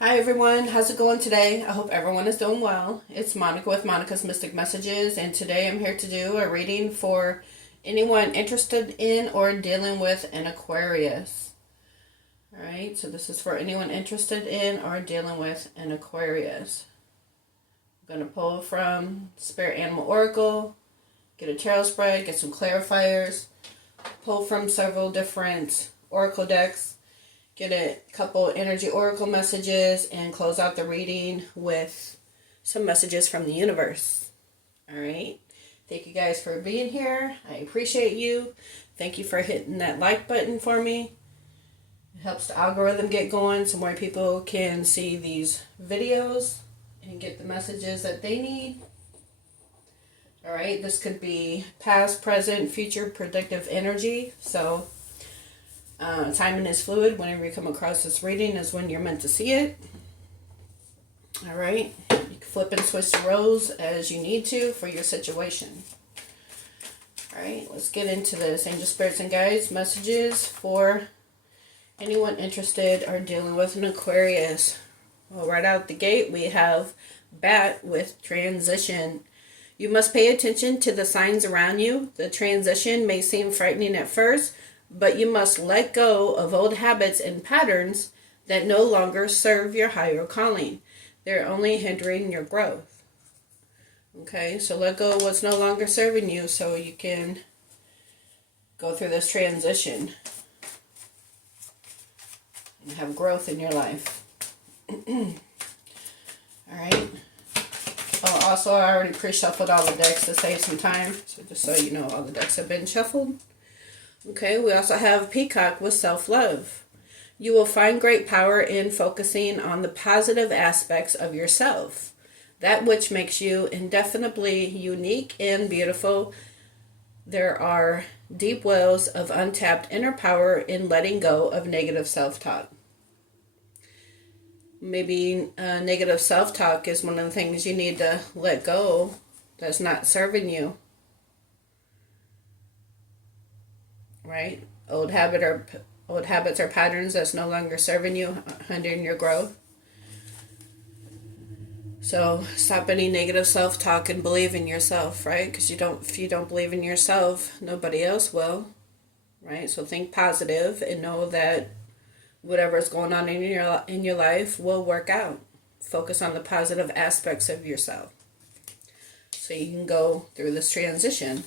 Hi everyone, how's it going today? I hope everyone is doing well. It's Monica with Monica's Mystic Messages, and today I'm here to do a reading for anyone interested in or dealing with an Aquarius. Alright, so this is for anyone interested in or dealing with an Aquarius. I'm going to pull from Spirit Animal Oracle, get a tarot spread, get some clarifiers, pull from several different oracle decks, get a couple energy oracle messages, and close out the reading with some messages from the universe. All right. Thank you guys for being here. I appreciate you. Thank you for hitting that like button for me. It helps the algorithm get going so more people can see these videos and get the messages that they need. All right. This could be past, present, future predictive energy. So timing is fluid. Whenever you come across this reading is when you're meant to see it. All right. You can flip and switch the roles as you need to for your situation. All right. Let's get into this. Angel Spirits and Guides messages for anyone interested or dealing with an Aquarius. Well, right out the gate, we have Bat with transition. You must pay attention to the signs around you. The transition may seem frightening at first, but you must let go of old habits and patterns that no longer serve your higher calling. They're only hindering your growth. Okay, so let go of what's no longer serving you so you can go through this transition and have growth in your life. All right. Oh, also, I already pre-shuffled all the decks to save some time. So just so you know, all the decks have been shuffled. Okay, we also have Peacock with self-love. You will find great power in focusing on the positive aspects of yourself, that which makes you indefinably unique and beautiful. There are deep wells of untapped inner power in letting go of negative self-talk. Maybe negative self-talk is one of the things you need to let go that's not serving you. Right? Old habits or patterns that's no longer serving you, hindering your growth. So stop any negative self-talk and believe in yourself, right? Because if you don't believe in yourself, nobody else will, right? So think positive and know that whatever's going on in your life will work out. Focus on the positive aspects of yourself so you can go through this transition.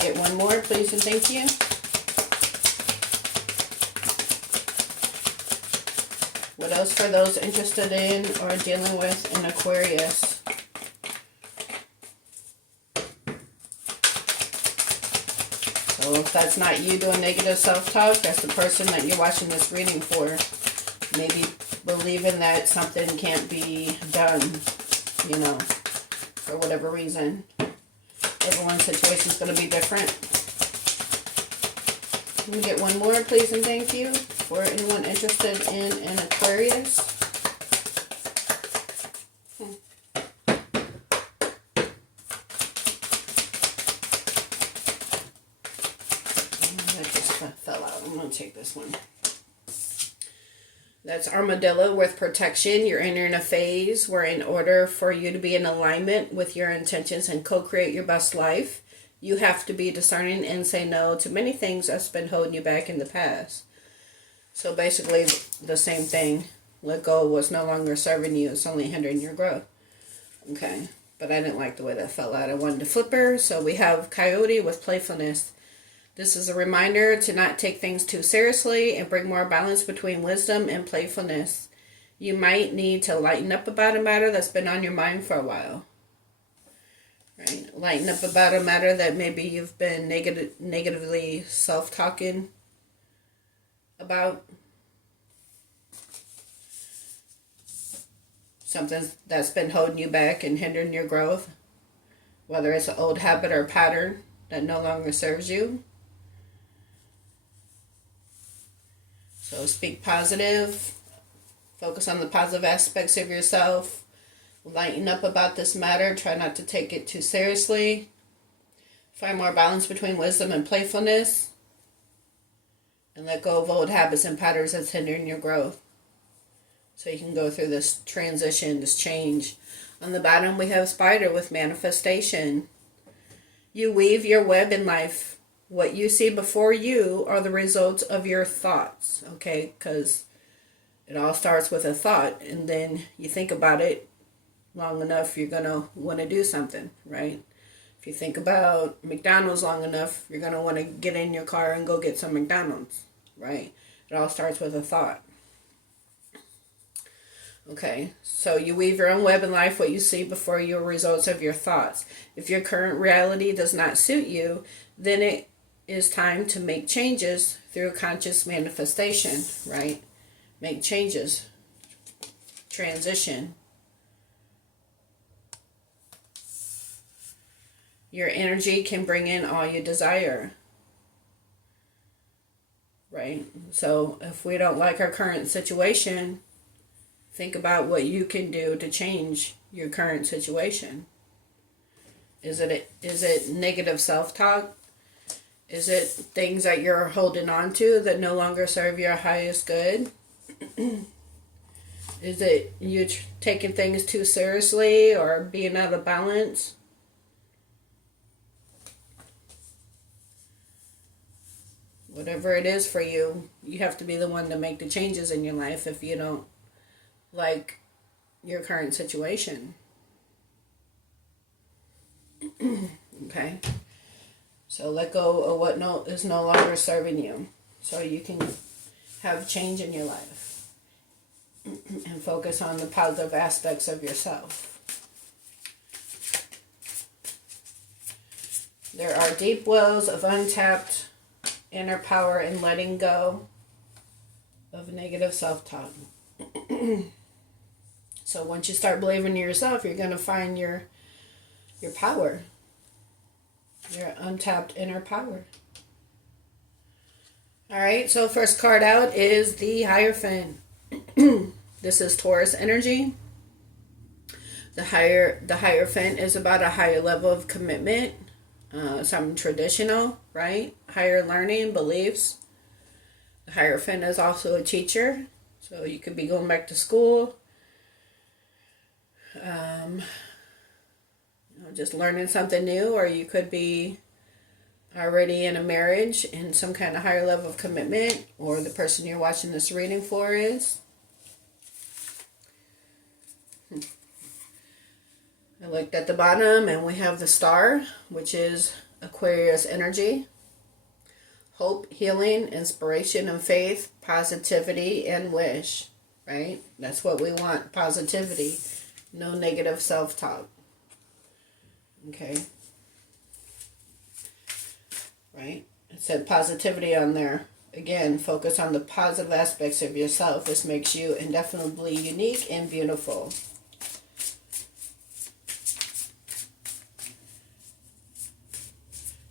Get one more, please, and thank you. What else for those interested in or dealing with an Aquarius? So if that's not you doing negative self-talk, that's the person that you're watching this reading for. Maybe believing that something can't be done, for whatever reason. Everyone's situation is going to be different. Let me get one more, please, and thank you, for anyone interested in an Aquarius. That just fell out. I'm going to take this one. That's Armadillo with protection. You're entering a phase where in order for you to be in alignment with your intentions and co-create your best life, you have to be discerning and say no to many things that's been holding you back in the past. So basically the same thing. Let go of what's no longer serving you. It's only hindering your growth. Okay, but I didn't like the way that fell out. I wanted to flip her. So we have Coyote with playfulness. This is a reminder to not take things too seriously and bring more balance between wisdom and playfulness. You might need to lighten up about a matter that's been on your mind for a while. Right? Lighten up about a matter that maybe you've been negatively self-talking about. Something that's been holding you back and hindering your growth. Whether it's an old habit or pattern that no longer serves you. So speak positive, focus on the positive aspects of yourself, lighten up about this matter, try not to take it too seriously, find more balance between wisdom and playfulness, And let go of old habits and patterns that's hindering your growth. So you can go through this transition, this change. On the bottom, we have spider with manifestation. You weave your web in life. What you see before you are the results of your thoughts, okay? Because it all starts with a thought, and then you think about it long enough, you're going to want to do something, right? If you think about McDonald's long enough, you're going to want to get in your car and go get some McDonald's, right? It all starts with a thought. Okay, so you weave your own web in life. What you see before you are results of your thoughts. If your current reality does not suit you, then it is time to make changes through conscious manifestation, right? Make changes. Transition. Your energy can bring in all you desire, right? So if we don't like our current situation, think about what you can do to change your current situation. Is it negative self-talk? Is it things that you're holding on to that no longer serve your highest good? Is it you taking things too seriously or being out of balance? Whatever it is for you, you have to be the one to make the changes in your life if you don't like your current situation. Okay? So let go of what is no longer serving you so you can have change in your life and focus on the positive aspects of yourself. There are deep wells of untapped inner power in letting go of negative self-talk. So once you start believing in yourself, you're going to find your power, your untapped inner power. All right, so first card out is the Hierophant. This is Taurus energy. The Hierophant is about a higher level of commitment, something traditional, right? Higher learning, beliefs. The Hierophant is also a teacher, so you could be going back to school, just learning something new, or you could be already in a marriage in some kind of higher level of commitment, or the person you're watching this reading for is. I looked at the bottom and we have the star, which is Aquarius energy. Hope, healing, inspiration, and faith, positivity, and wish, right? That's what we want, positivity. No negative self-talk. Okay. Right? It said positivity on there. Again, focus on the positive aspects of yourself. This makes you indefinitely unique and beautiful.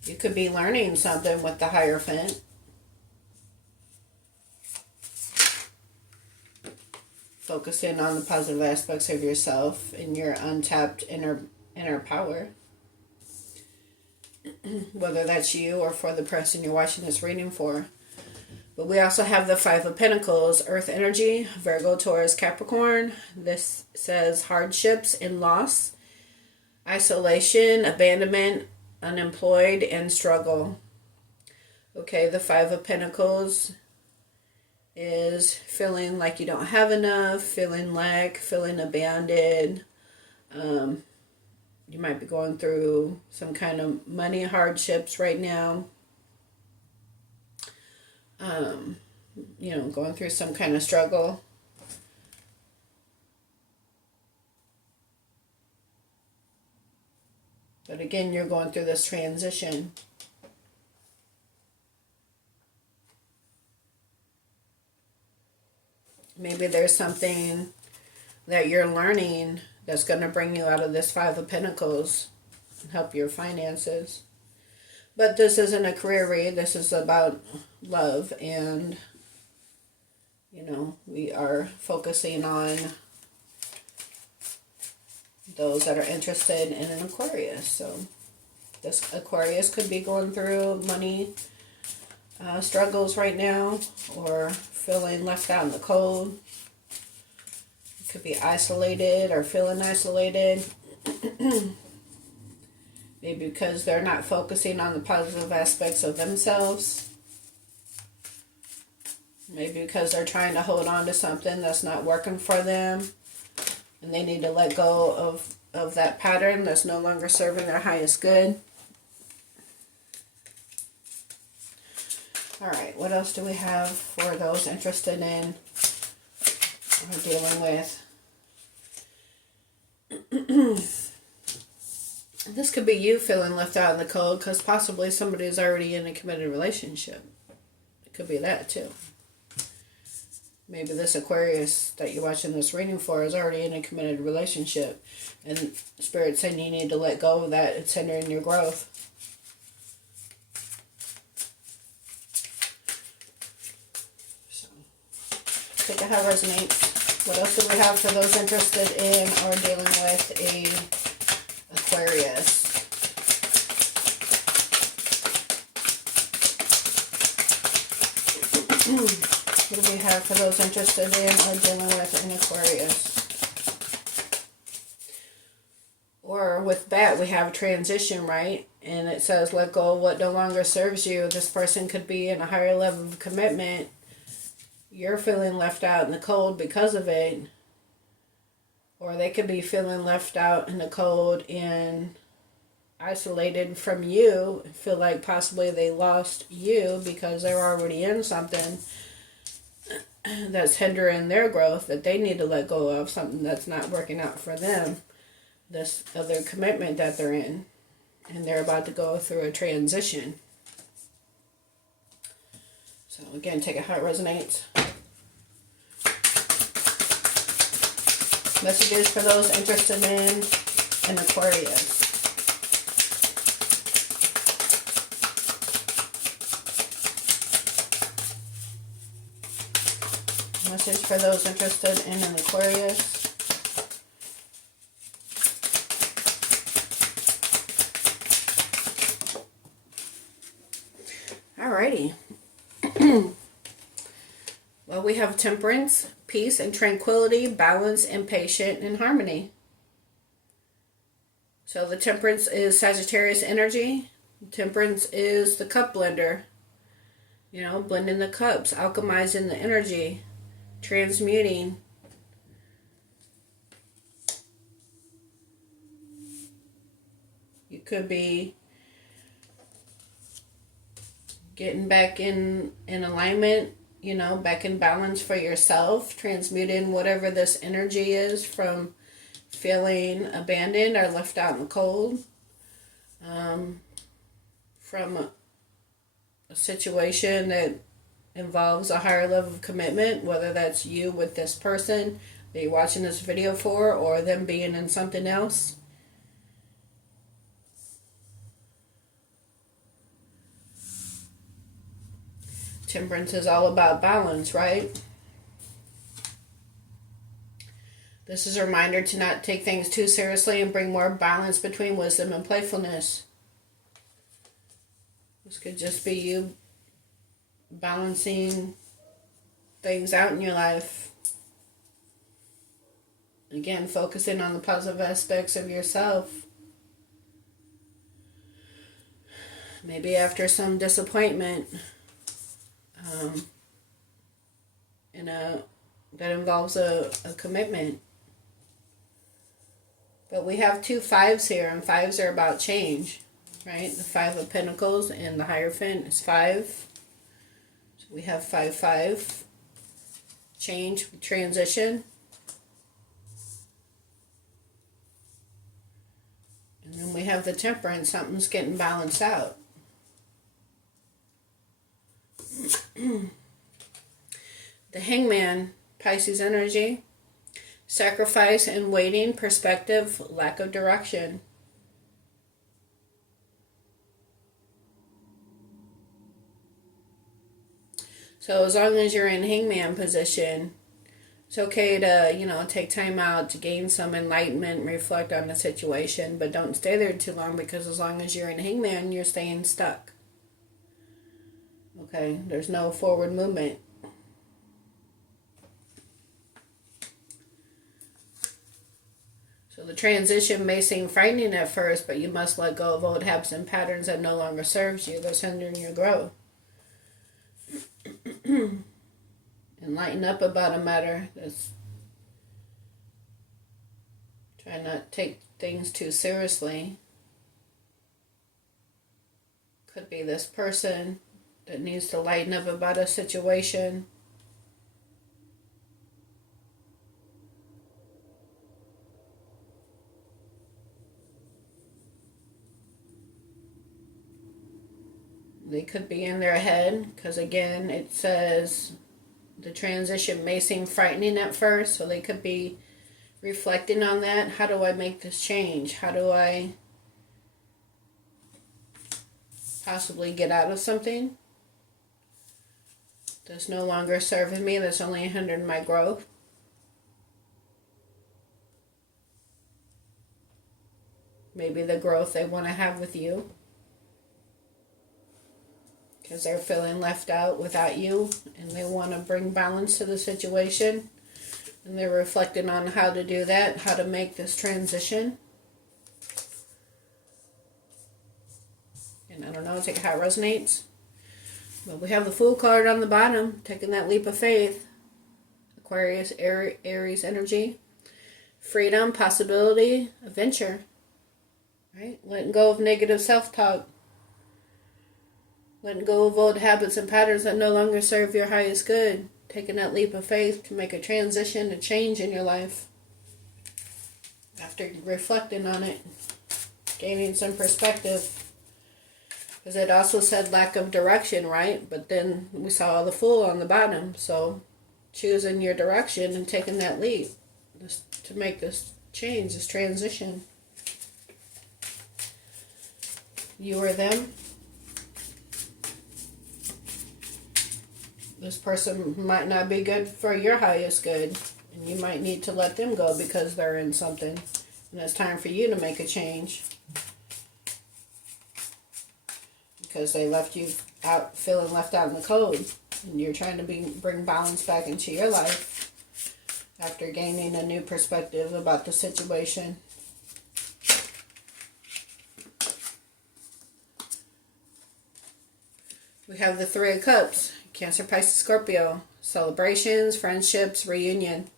You could be learning something with the Hierophant. Focusing on the positive aspects of yourself and your untapped inner power. Whether that's you or for the person you're watching this reading for. But we also have the Five of Pentacles, Earth energy, Virgo, Taurus, Capricorn. This says hardships and loss, isolation, abandonment, unemployed, and struggle. Okay, the Five of Pentacles is feeling like you don't have enough, feeling lack, feeling abandoned. You might be going through some kind of money hardships right now. Going through some kind of struggle. But again, you're going through this transition. Maybe there's something that you're learning that's going to bring you out of this Five of Pentacles and help your finances. But this isn't a career read. This is about love, and we are focusing on those that are interested in an Aquarius. So this Aquarius could be going through money struggles right now, or feeling left out in the cold. It could be isolated or feeling isolated. Maybe because they're not focusing on the positive aspects of themselves. Maybe because they're trying to hold on to something that's not working for them. And they need to let go of that pattern that's no longer serving their highest good. Alright, what else do we have for those interested in or dealing with? This could be you feeling left out in the cold because possibly somebody is already in a committed relationship. It could be that too. Maybe this Aquarius that you're watching this reading for is already in a committed relationship. And Spirit's saying you need to let go of that. It's hindering your growth. So, take it how it resonates. What else do we have for those interested in or dealing with a Aquarius? What do we have for those interested in or dealing with an Aquarius? Or with that, we have transition, right? And it says, let go of what no longer serves you. This person could be in a higher level of commitment. You're feeling left out in the cold because of it. Or they could be feeling left out in the cold and isolated from you. Feel like possibly they lost you because they're already in something that's hindering their growth that they need to let go of, something that's not working out for them, this other commitment that they're in, and they're about to go through a transition. So again, take it how it resonates. Messages for those interested in an Aquarius. Message for those interested in an Aquarius. Alrighty. Well, we have temperance, peace and tranquility, balance, and patience and harmony. So the temperance is Sagittarius energy. Temperance is the cup blender. You know, blending the cups, alchemizing the energy, transmuting. You could be getting back in alignment, you know, back in balance for yourself, transmuting whatever this energy is from feeling abandoned or left out in the cold, from a situation that involves a higher level of commitment, whether that's you with this person that you're watching this video for, or them being in something else. Temperance is all about balance, right? This is a reminder to not take things too seriously and bring more balance between wisdom and playfulness. This could just be you balancing things out in your life. Again, focusing on the positive aspects of yourself. Maybe after some disappointment, that involves a commitment. But we have 2 5s here, and 5s are about change, right? The 5 of Pentacles and the Hierophant is 5. So we have 5, 5. Change, transition. And then we have the Temperance, something's getting balanced out. The Hangman, Pisces energy, sacrifice and waiting, perspective, lack of direction. So as long as you're in Hangman position, it's okay to, you know, take time out to gain some enlightenment, reflect on the situation, but don't stay there too long, because as long as you're in Hangman, you're staying stuck. Okay, there's no forward movement. So the transition may seem frightening at first, but you must let go of old habits and patterns that no longer serves you, that's hindering your growth. And lighten up about a matter that's try not to take things too seriously. Could be this person that needs to lighten up about a situation. They could be in their head, because again, it says the transition may seem frightening at first, so they could be reflecting on that. How do I make this change? How do I possibly get out of something that's no longer serving me, that's only hindering my growth? Maybe the growth they want to have with you, because they're feeling left out without you and they want to bring balance to the situation, and they're reflecting on how to do that, how to make this transition. And I don't know, take how it resonates. But we have the Fool card on the bottom, taking that leap of faith. Aquarius, Aries energy. Freedom, possibility, adventure. Right? Letting go of negative self-talk. Letting go of old habits and patterns that no longer serve your highest good. Taking that leap of faith to make a transition, a change in your life. After reflecting on it, gaining some perspective. Because it also said lack of direction, right? But then we saw the Fool on the bottom. So choosing your direction and taking that leap to make this change, this transition. You or them. This person might not be good for your highest good. And you might need to let them go because they're in something. And it's time for you to make a change. Because they left you out, feeling left out in the cold. And you're trying to bring balance back into your life after gaining a new perspective about the situation. We have the Three of Cups. Cancer, Pisces, Scorpio. Celebrations, friendships, reunion.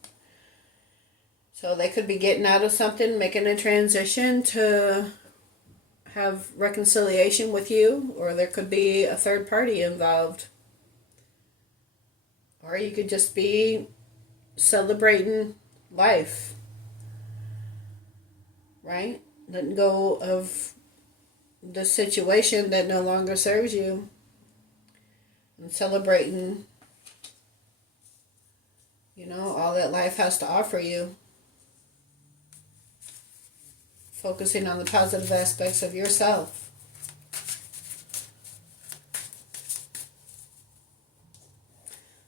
So they could be getting out of something, making a transition to have reconciliation with you, or there could be a third party involved. Or you could just be celebrating life, right? Letting go of the situation that no longer serves you and celebrating, all that life has to offer you. Focusing on the positive aspects of yourself.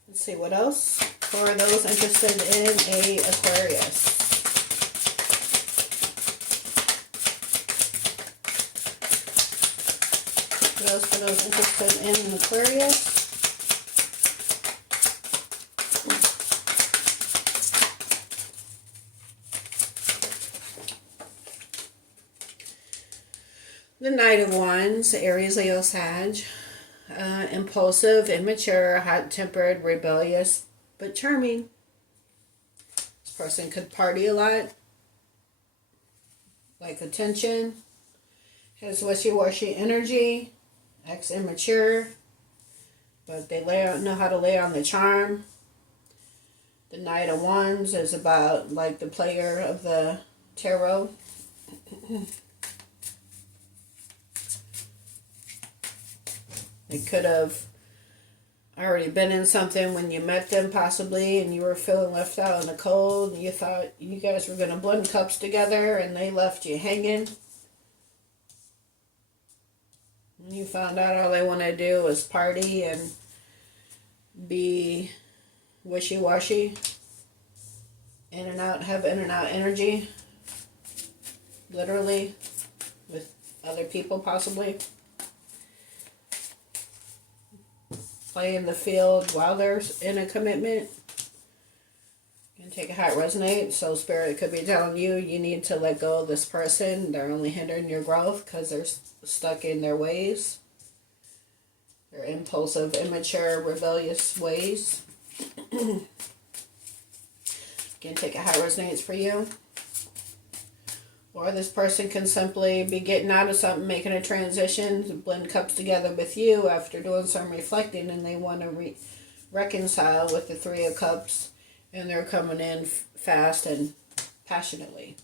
Let's see what else for those interested in a Aquarius. What else for those interested in an Aquarius? The Knight of Wands, Aries, Leo, Sag. Impulsive, immature, hot-tempered, rebellious, but charming. This person could party a lot, like attention, has wishy-washy energy, acts immature, but they know how to lay on the charm. The Knight of Wands is about like the player of the tarot. They could have already been in something when you met them possibly, and you were feeling left out in the cold, and you thought you guys were going to blend cups together, and they left you hanging. And you found out all they want to do was party and be wishy-washy, in and out, have in and out energy, literally, with other people possibly. playing the field while they're in a commitment. And take how it resonates. So Spirit could be telling you, you need to let go of this person. They're only hindering your growth because they're stuck in their ways. Their impulsive, immature, rebellious ways. Again, take how it resonates for you. Or this person can simply be getting out of something, making a transition, blend cups together with you after doing some reflecting, and they want to reconcile with the Three of Cups, and they're coming in fast and passionately.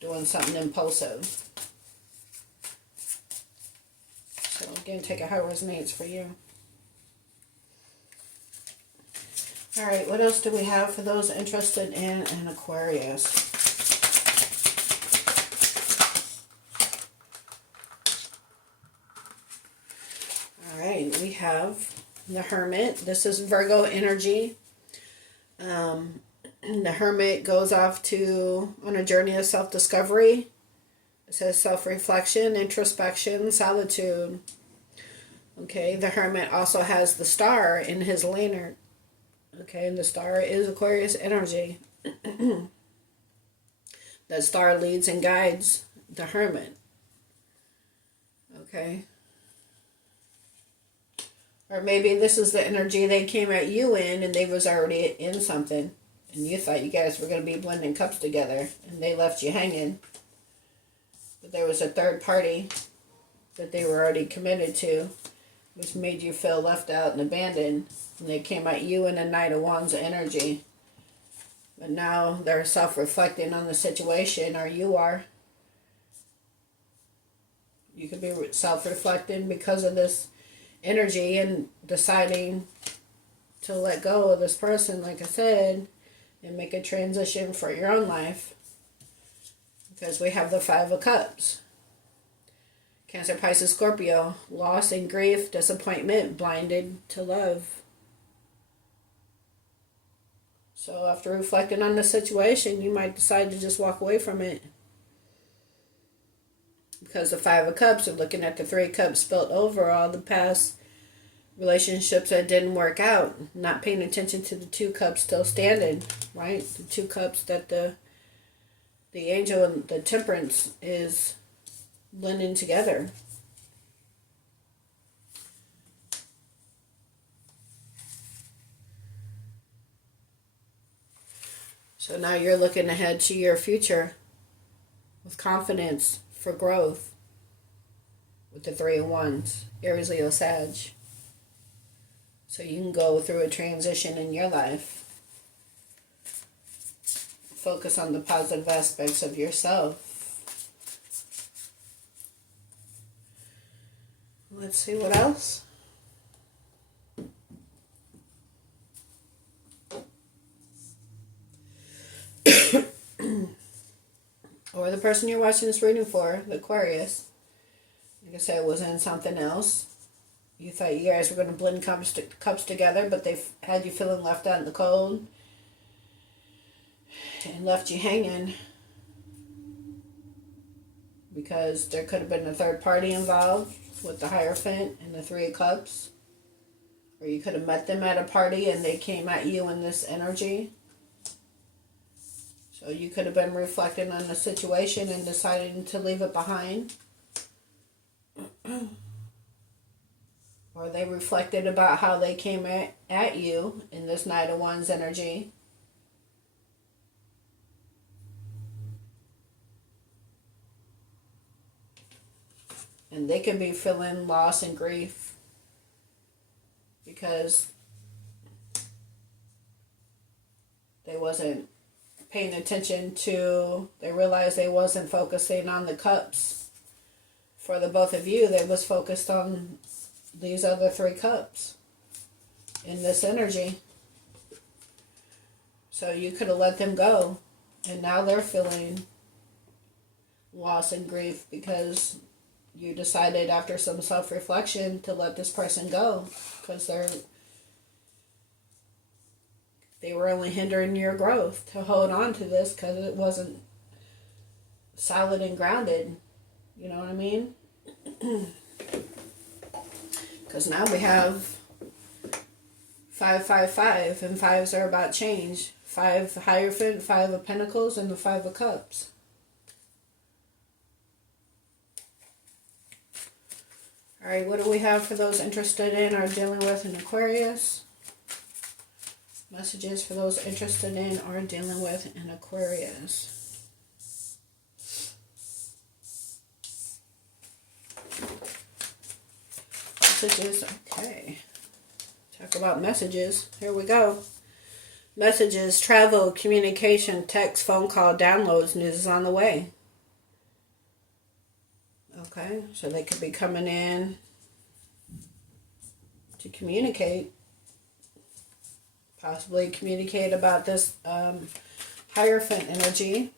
Doing something impulsive. So again, take how it resonates for you. Alright, what else do we have for those interested in an Aquarius? Alright, we have the Hermit. This is Virgo energy. The Hermit goes off on a journey of self-discovery. It says self-reflection, introspection, solitude. Okay, the Hermit also has the Star in his lantern. Okay, and the Star is Aquarius energy. That Star leads and guides the Hermit. Okay. Or maybe this is the energy they came at you in, and they was already in something. And you thought you guys were going to be blending cups together, and they left you hanging. But there was a third party that they were already committed to, which made you feel left out and abandoned. And they came at you in a Knight of Wands energy. But now they're self-reflecting on the situation, or you are. You could be self-reflecting because of this energy and deciding to let go of this person, like I said, and make a transition for your own life. Because we have the Five of Cups. Cancer, Pisces, Scorpio. Loss and grief, disappointment, blinded to love. So after reflecting on the situation, you might decide to just walk away from it. Because the Five of Cups are looking at the Three Cups spilled over all the past relationships that didn't work out. Not paying attention to the Two Cups still standing, right? The Two Cups that the Angel and the Temperance is blending together. So now you're looking ahead to your future with confidence for growth with the Three of Wands, Aries, Leo, Sag. So you can go through a transition in your life. Focus on the positive aspects of yourself. Let's see what else. Or the person you're watching this reading for, the Aquarius. Like I said, was in something else. You thought you guys were going to blend cups together, but they had you feeling left out in the cold. And left you hanging. Because there could have been a third party involved with the Hierophant and the Three of Cups. Or you could have met them at a party and they came at you in this energy. So you could have been reflecting on the situation and deciding to leave it behind. Or they reflected about how they came at you in this Knight of Wands energy. And they could be feeling loss and grief because they wasn't paying attention to, they realized they wasn't focusing on the cups. For the both of you, they was focused on these other Three Cups in this energy. So you could have let them go. And now they're feeling loss and grief because you decided after some self-reflection to let this person go. Because they were only hindering your growth to hold on to this because it wasn't solid and grounded. You know what I mean? Because now we have 555, and fives are about change. 5 Hierophant, 5 of Pentacles, and the 5 of Cups. Alright, what do we have for those interested in or dealing with an Aquarius? Messages for those interested in or dealing with an Aquarius. Messages, okay. Talk about messages. Here we go. Messages, travel, communication, text, phone call, downloads, news is on the way. Okay, so they could be coming in to communicate. Possibly communicate about this Hierophant energy.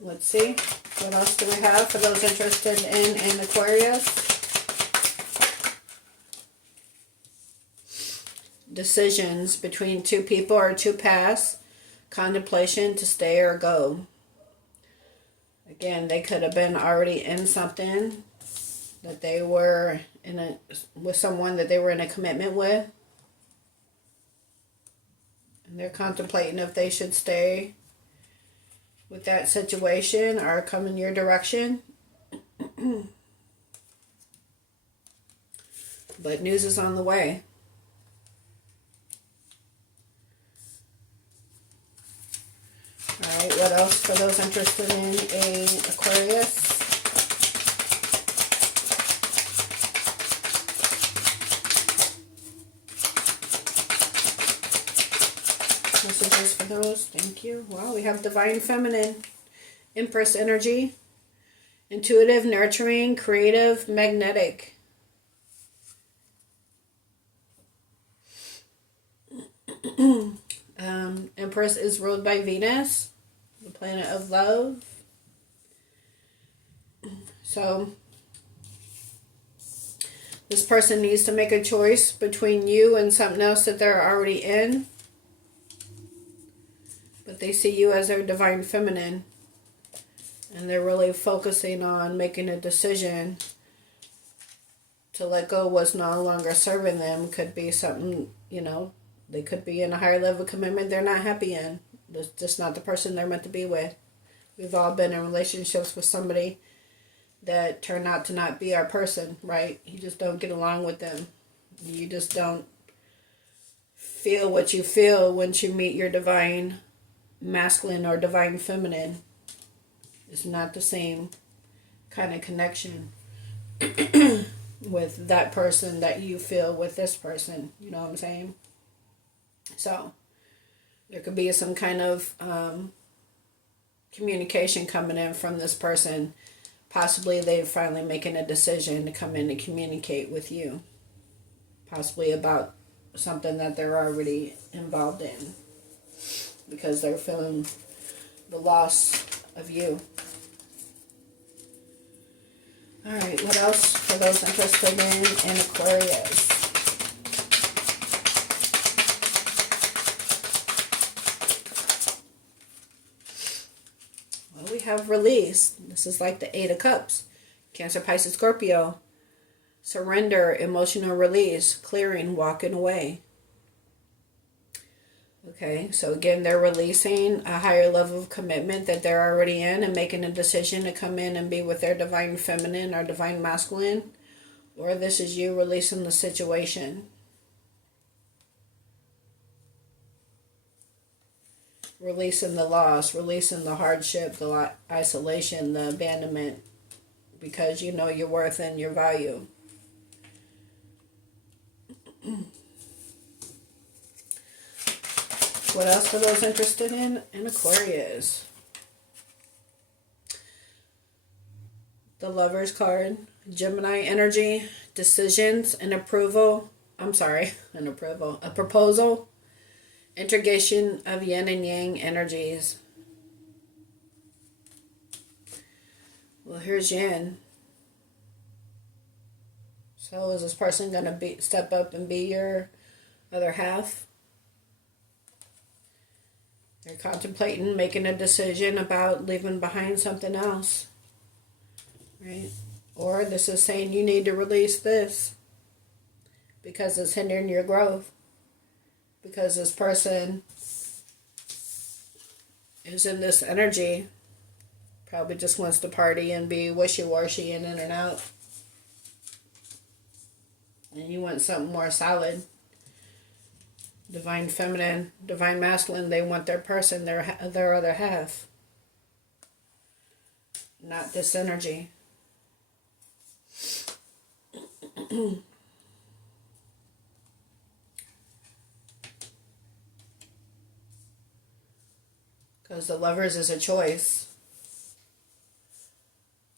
Let's see. What else do we have for those interested in an Aquarius? Decisions between two people or two paths. Contemplation to stay or go. Again, they could have been already in something that they were with someone that they were in a commitment with. And they're contemplating if they should stay with that situation or come in your direction. But news is on the way. Alright, what else for those interested in a Aquarius? Messages for those. Thank you. Wow, we have Divine Feminine. Empress energy. Intuitive, nurturing, creative, magnetic. Empress is ruled by Venus, the planet of love. So this person needs to make a choice between you and something else that they're already in. But they see you as their Divine Feminine. And they're really focusing on making a decision to let go of what's no longer serving them. Could be something, you know, they could be in a higher level of commitment they're not happy in. It's just not the person they're meant to be with. We've all been in relationships with somebody that turned out to not be our person, right? You just don't get along with them. You just don't feel what you feel once you meet your Divine Masculine or Divine Feminine. It's not the same kind of connection with that person that you feel with this person. You know what I'm saying? So there could be some kind of communication coming in from this person. Possibly they're finally making a decision to come in and communicate with you. Possibly about something that they're already involved in. Because they're feeling the loss of you. Alright, what else for those interested in Aquarius? Well, we have release. This is like the 8 of Cups. Cancer, Pisces, Scorpio. Surrender, emotional release, clearing, walking away. Okay, so again, they're releasing a higher level of commitment that they're already in and making a decision to come in and be with their Divine Feminine or Divine Masculine. Or this is you releasing the situation. Releasing the loss, releasing the hardship, the isolation, the abandonment. Because you know your worth and your value. What else for those interested in Aquarius? The Lover's card. Gemini energy. Decisions and approval. I'm sorry, an approval. A proposal. Integration of yin and yang energies. Well, here's yin. So is this person going to step up and be your other half? They're contemplating making a decision about leaving behind something else. Right? Or this is saying you need to release this because it's hindering your growth. Because this person is in this energy, probably just wants to party and be wishy-washy and in and out. And you want something more solid. Divine feminine, divine masculine, they want their person, their other half. Not this energy. Because the lovers is a choice.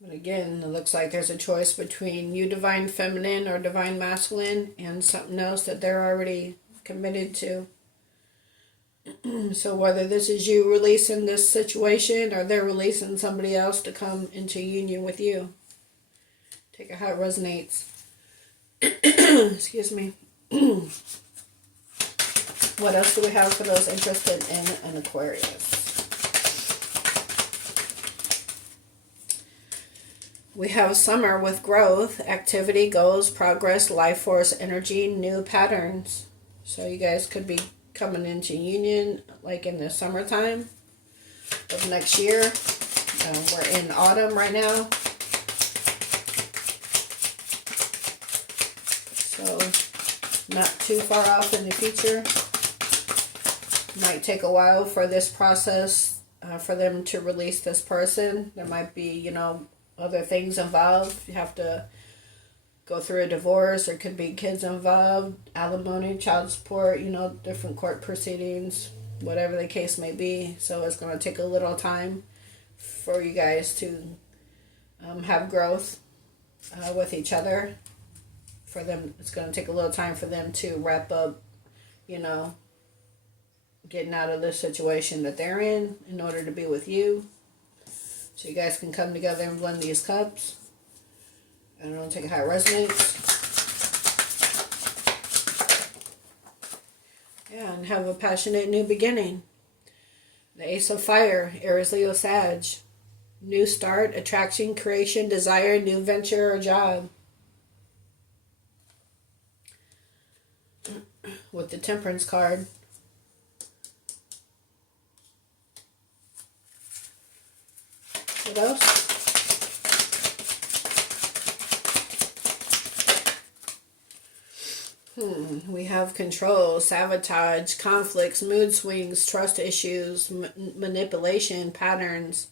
But again, it looks like there's a choice between you, divine feminine or divine masculine, and something else that they're already committed to. So whether this is you releasing this situation or they're releasing somebody else to come into union with you. Take it how it resonates. Excuse me. What else do we have for those interested in an Aquarius? We have summer with growth, activity, goals, progress, life force, energy, new patterns. So you guys could be coming into union like in the summertime of next year. We're in autumn right now. So not too far off in the future. Might take a while for this process, for them to release this person. There might be, other things involved. You have to go through a divorce. There could be kids involved, alimony, child support, different court proceedings, whatever the case may be. So it's going to take a little time for you guys to have growth with each other. For them, it's going to take a little time for them to wrap up, getting out of the situation that they're in order to be with you. So you guys can come together and blend these cups. I don't know, take it how it resonates. Yeah, and have a passionate new beginning. The Ace of Fire, Aries, Leo, Sag. New start, attraction, creation, desire, new venture or job. With the Temperance card. What else? We have control, sabotage, conflicts, mood swings, trust issues, manipulation, patterns.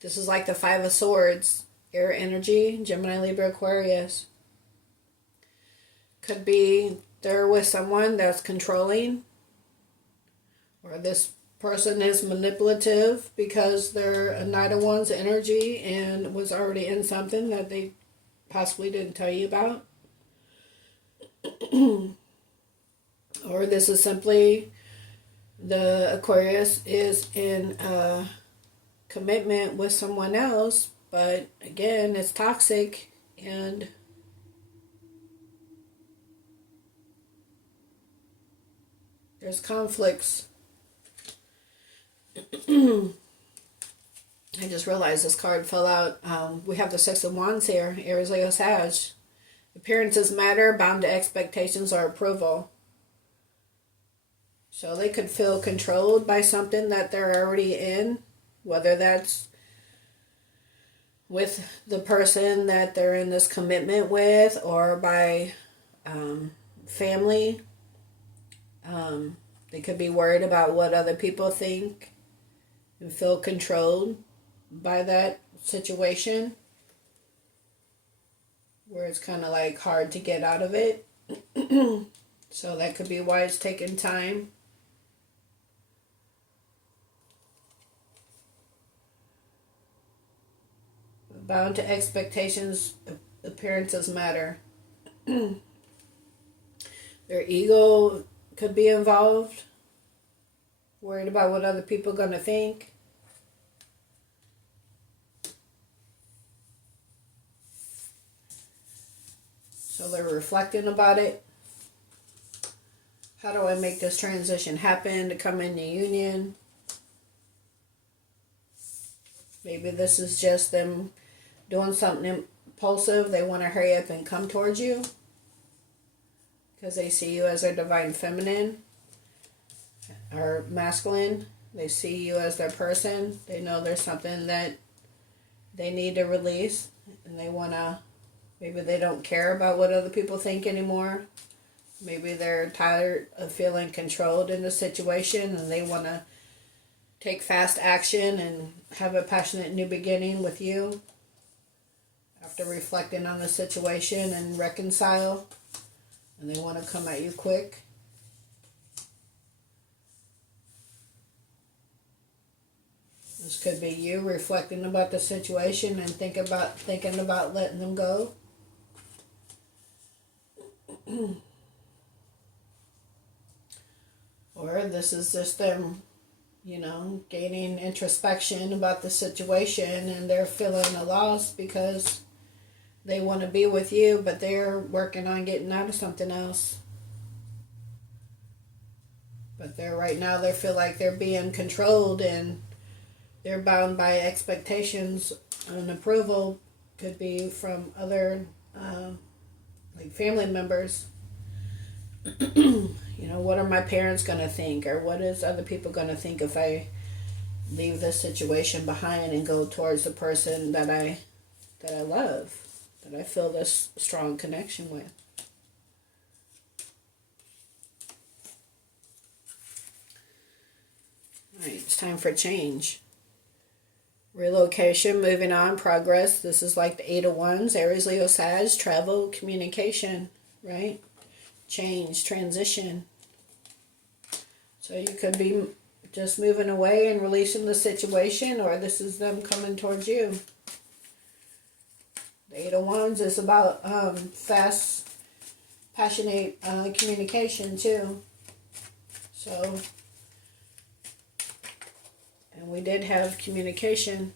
This is like the Five of Swords. Air energy, Gemini, Libra, Aquarius. Could be they're with someone that's controlling. Or this person is manipulative because they're a Knight of Wands energy and was already in something that they possibly didn't tell you about. Or this is simply the Aquarius is in a commitment with someone else, but again, it's toxic and there's conflicts. I just realized this card fell out. We have the Six of Wands here, Aries, Leo, Sag. Appearances matter, bound to expectations or approval. So they could feel controlled by something that they're already in, whether that's with the person that they're in this commitment with or by family. They could be worried about what other people think and feel controlled by that situation, where it's kind of like hard to get out of it. So that could be why it's taking time. Bound to expectations, appearances matter. Their ego could be involved. Worried about what other people are going to think. So they're reflecting about it. How do I make this transition happen to come into union? Maybe this is just them doing something impulsive. They want to hurry up and come towards you because they see you as their divine feminine or masculine. They see you as their person. They know there's something that they need to release, and they want to, maybe they don't care about what other people think anymore. Maybe they're tired of feeling controlled in the situation, and they want to take fast action and have a passionate new beginning with you after reflecting on the situation and reconcile. And they want to come at you quick. This could be you reflecting about the situation and thinking about letting them go. Or this is just them, gaining introspection about the situation, and they're feeling a loss because they want to be with you, but they're working on getting out of something else. But right now they feel like they're being controlled, and they're bound by expectations and approval. Could be from other like family members. What are my parents going to think, or what is other people going to think if I leave this situation behind and go towards the person that I love, that I feel this strong connection with. All right, it's time for change. Relocation, moving on, progress. This is like the 8 of Wands, Aries, Leo, Sag, travel, communication, right? Change, transition. So you could be just moving away and releasing the situation, or this is them coming towards you. The 8 of Wands is about fast, passionate communication too. So, and we did have communication.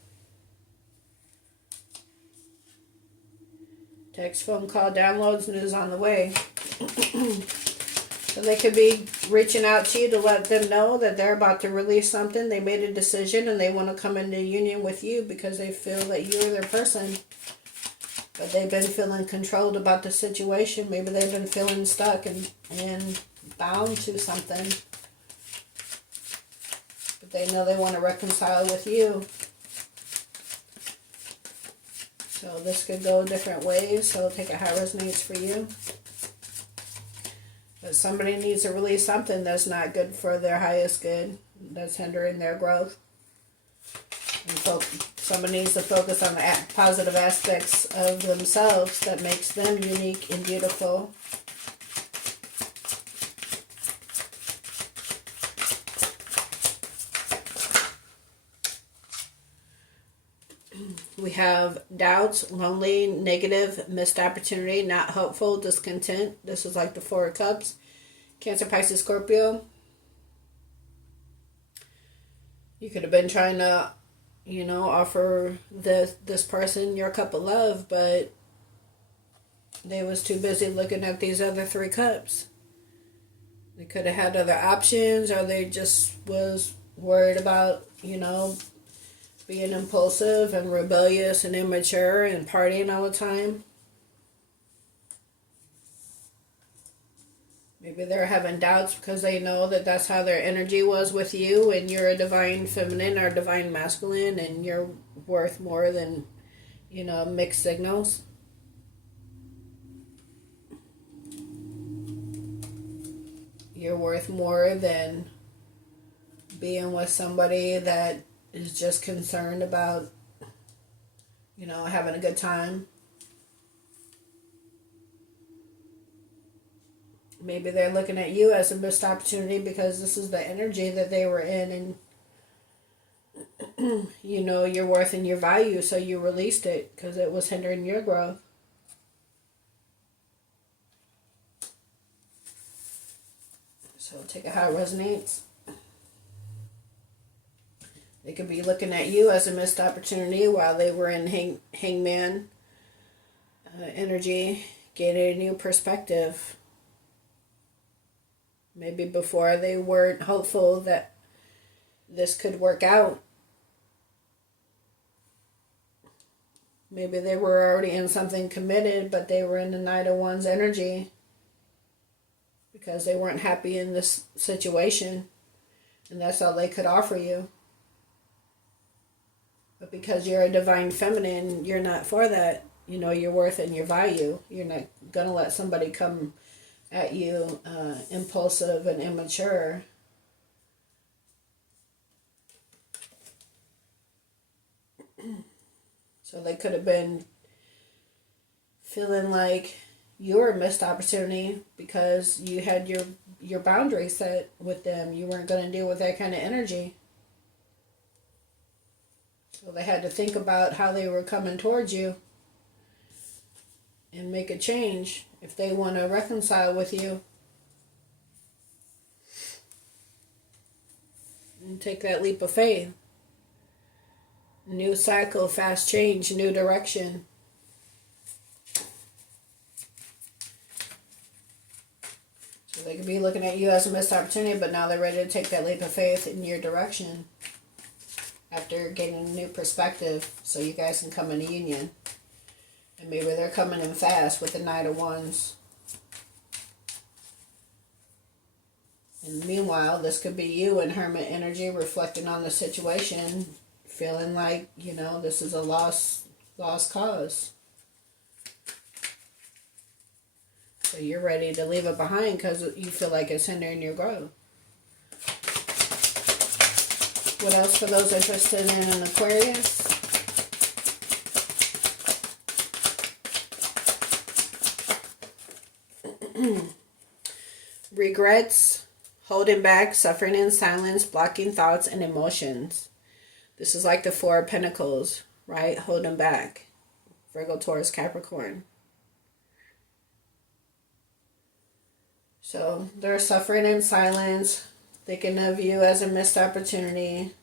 Text, phone call, downloads, news on the way. So they could be reaching out to you to let them know that they're about to release something. They made a decision and they want to come into union with you because they feel that you're their person. But they've been feeling controlled about the situation. Maybe they've been feeling stuck and bound to something. But they know they want to reconcile with you. So this could go different ways. So take it how it resonates for you. But somebody needs to release something that's not good for their highest good, that's hindering their growth. And somebody needs to focus on the positive aspects of themselves that makes them unique and beautiful. We have doubts, lonely, negative, missed opportunity, not hopeful, discontent. This is like the 4 of Cups. Cancer, Pisces, Scorpio. You could have been trying to, offer this person your cup of love, but they was too busy looking at these other 3 cups. They could have had other options, or they just was worried about, being impulsive and rebellious and immature and partying all the time. Maybe they're having doubts because they know that that's how their energy was with you, and you're a divine feminine or divine masculine, and you're worth more than, mixed signals. You're worth more than being with somebody that is just concerned about, having a good time. Maybe they're looking at you as a missed opportunity because this is the energy that they were in, and your worth and your value, so you released it because it was hindering your growth. So take it how it resonates. They could be looking at you as a missed opportunity while they were in hangman energy, gaining a new perspective. Maybe before they weren't hopeful that this could work out. Maybe they were already in something committed, but they were in the Knight of Wands energy because they weren't happy in this situation, and that's all they could offer you. But because you're a divine feminine, you're not for that. You know your worth and your value. You're not going to let somebody come at you impulsive and immature. So they could have been feeling like you were a missed opportunity because you had your boundaries set with them. You weren't going to deal with that kind of energy. So they had to think about how they were coming towards you and make a change if they want to reconcile with you. And take that leap of faith. New cycle, fast change, new direction. So they could be looking at you as a missed opportunity, but now they're ready to take that leap of faith in your direction after gaining a new perspective so you guys can come in a union. And maybe they're coming in fast with the Knight of Wands. And meanwhile, this could be you in Hermit energy reflecting on the situation, feeling like, you know, this is a lost cause. So you're ready to leave it behind because you feel like it's hindering your growth. What else for those interested in an Aquarius? Regrets, holding back, suffering in silence, blocking thoughts and emotions. This is like the Four of Pentacles, right? Holding back. Virgo, Taurus, Capricorn. So they're suffering in silence, thinking of you as a missed opportunity,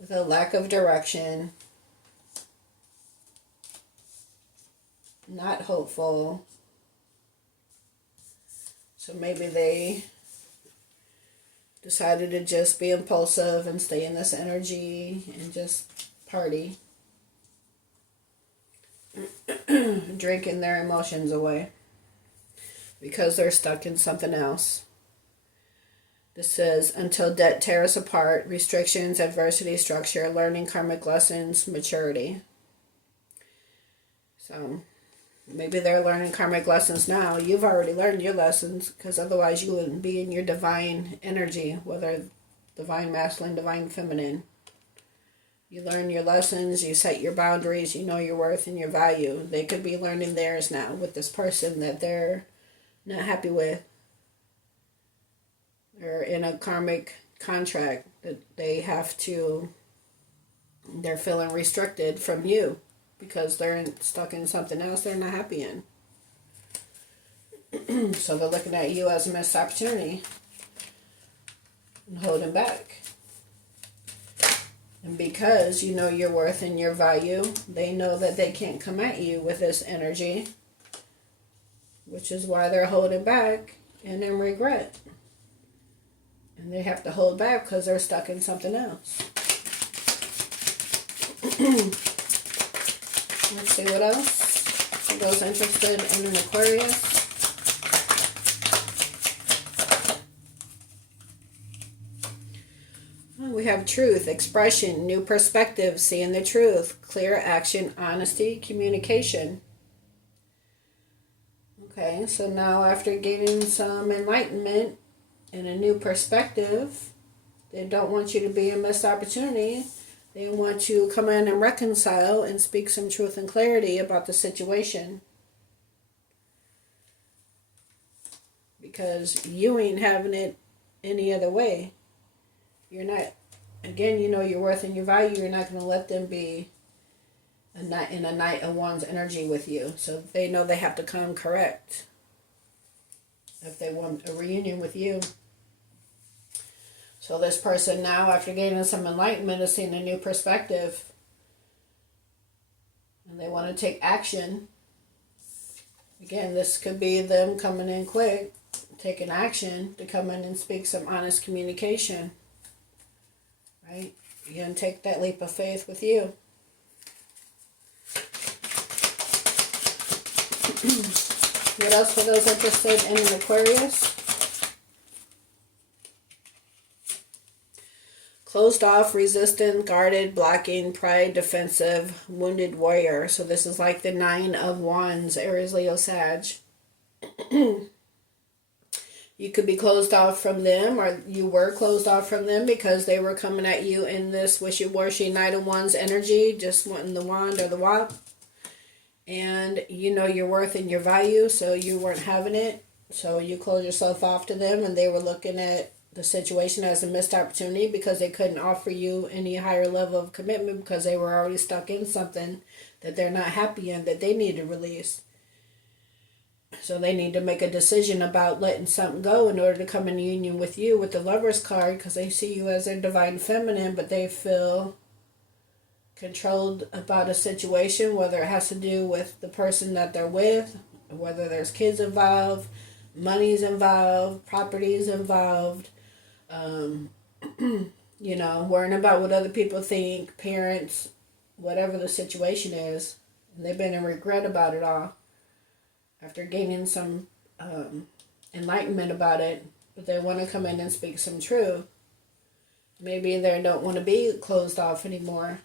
with a lack of direction, not hopeful. So maybe they decided to just be impulsive and stay in this energy and just party. Drinking their emotions away because they're stuck in something else. This says, until debt tear us apart, restrictions, adversity, structure, learning karmic lessons, maturity. So maybe they're learning karmic lessons now. You've already learned your lessons because otherwise you wouldn't be in your divine energy, whether divine masculine, divine feminine. You learn your lessons, you set your boundaries, you know your worth and your value. They could be learning theirs now with this person that they're not happy with. They're in a karmic contract that they're feeling restricted from you because they're stuck in something else they're not happy in. So they're looking at you as a missed opportunity and holding back. And because you know your worth and your value, they know that they can't come at you with this energy, which is why they're holding back and in regret. And they have to hold back because they're stuck in something else. Let's see what else. For those interested in an Aquarius. We have truth, expression, new perspective, seeing the truth, clear action, honesty, communication. Okay, so now after gaining some enlightenment and a new perspective, they don't want you to be a missed opportunity. They want you to come in and reconcile and speak some truth and clarity about the situation. Because you ain't having it any other way. You're not, again, you know your worth and your value. You're not going to let them be in a Knight of Wands energy with you. So they know they have to come correct if they want a reunion with you. So this person now, after gaining some enlightenment, is seeing a new perspective. And they want to take action. Again, this could be them coming in quick, taking action to come in and speak some honest communication. Right? You're going to take that leap of faith with you. What else for those interested in an Aquarius? Closed off, resistant, guarded, blocking, pride, defensive, wounded warrior. So this is like the 9 of Wands, Aries, Leo, Sag. You could be closed off from them, or you were closed off from them because they were coming at you in this wishy-washy Knight of Wands energy, just wanting the wand or the wop. And you know your worth and your value, so you weren't having it. So you closed yourself off to them, and they were looking at the situation as a missed opportunity because they couldn't offer you any higher level of commitment because they were already stuck in something that they're not happy in, that they need to release. So they need to make a decision about letting something go in order to come in union with you with the Lover's card, because they see you as their divine feminine, but they feel controlled about a situation, whether it has to do with the person that they're with, whether there's kids involved, money's involved, property's involved, you know, worrying about what other people think, parents, whatever the situation is. And they've been in regret about it all after gaining some enlightenment about it, but they want to come in and speak some truth. Maybe they don't want to be closed off anymore.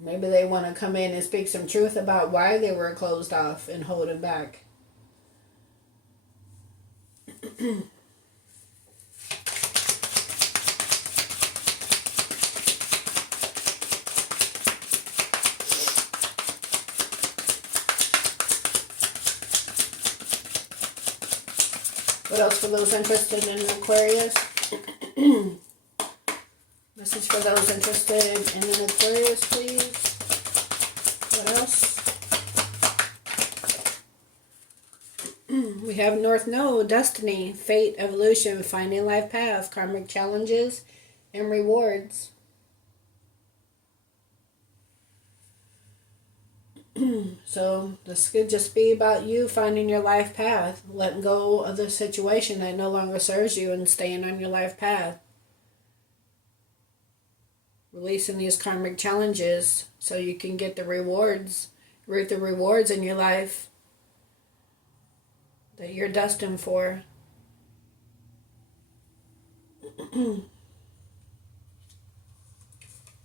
Maybe they want to come in and speak some truth about why they were closed off and holding back. What else for those interested in Aquarius? Message for those interested in an Aquarius, please. What else? We have North Node, destiny, fate, evolution, finding life path, karmic challenges, and rewards. So this could just be about you finding your life path, letting go of the situation that no longer serves you and staying on your life path. Releasing these karmic challenges so you can get the rewards, reap the rewards in your life that you're destined for.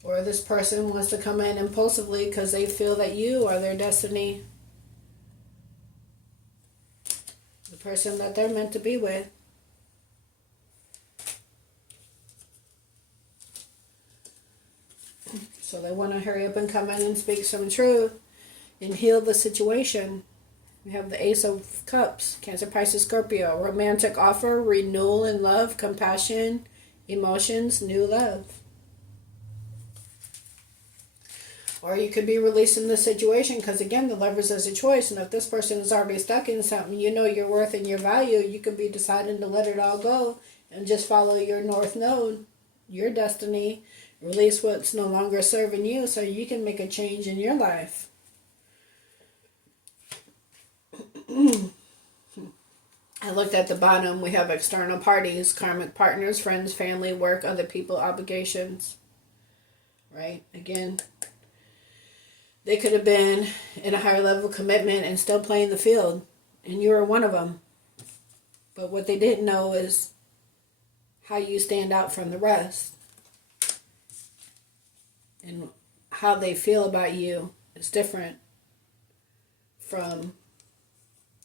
Or this person wants to come in impulsively because they feel that you are their destiny. The person that they're meant to be with. So they want to hurry up and come in and speak some truth and heal the situation. We have the Ace of Cups, Cancer, Pisces, Scorpio. Romantic offer, renewal in love, compassion, emotions, new love. Or you could be releasing the situation because, again, the Lovers is a choice. And if this person is already stuck in something, you know your worth and your value, you could be deciding to let it all go and just follow your North Node, your destiny, release what's no longer serving you so you can make a change in your life. I looked at the bottom. We have external parties, karmic partners, friends, family, work, other people, obligations. Right? Again, they could have been in a higher level of commitment and still playing the field. And you were one of them. But what they didn't know is how you stand out from the rest. And how they feel about you is different from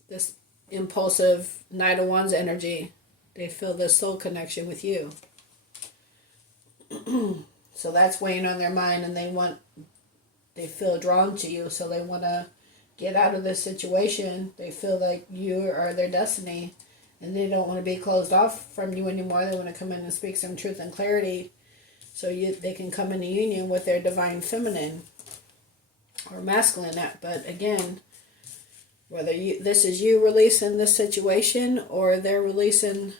this impulsive Knight of Wands energy. They feel this soul connection with you. So that's weighing on their mind, and they feel drawn to you, so they want to get out of this situation. They feel like you are their destiny, and they don't want to be closed off from you anymore. They want to come in and speak some truth and clarity so they can come into union with their divine feminine or masculine. But again, whether this is you releasing this situation or they're releasing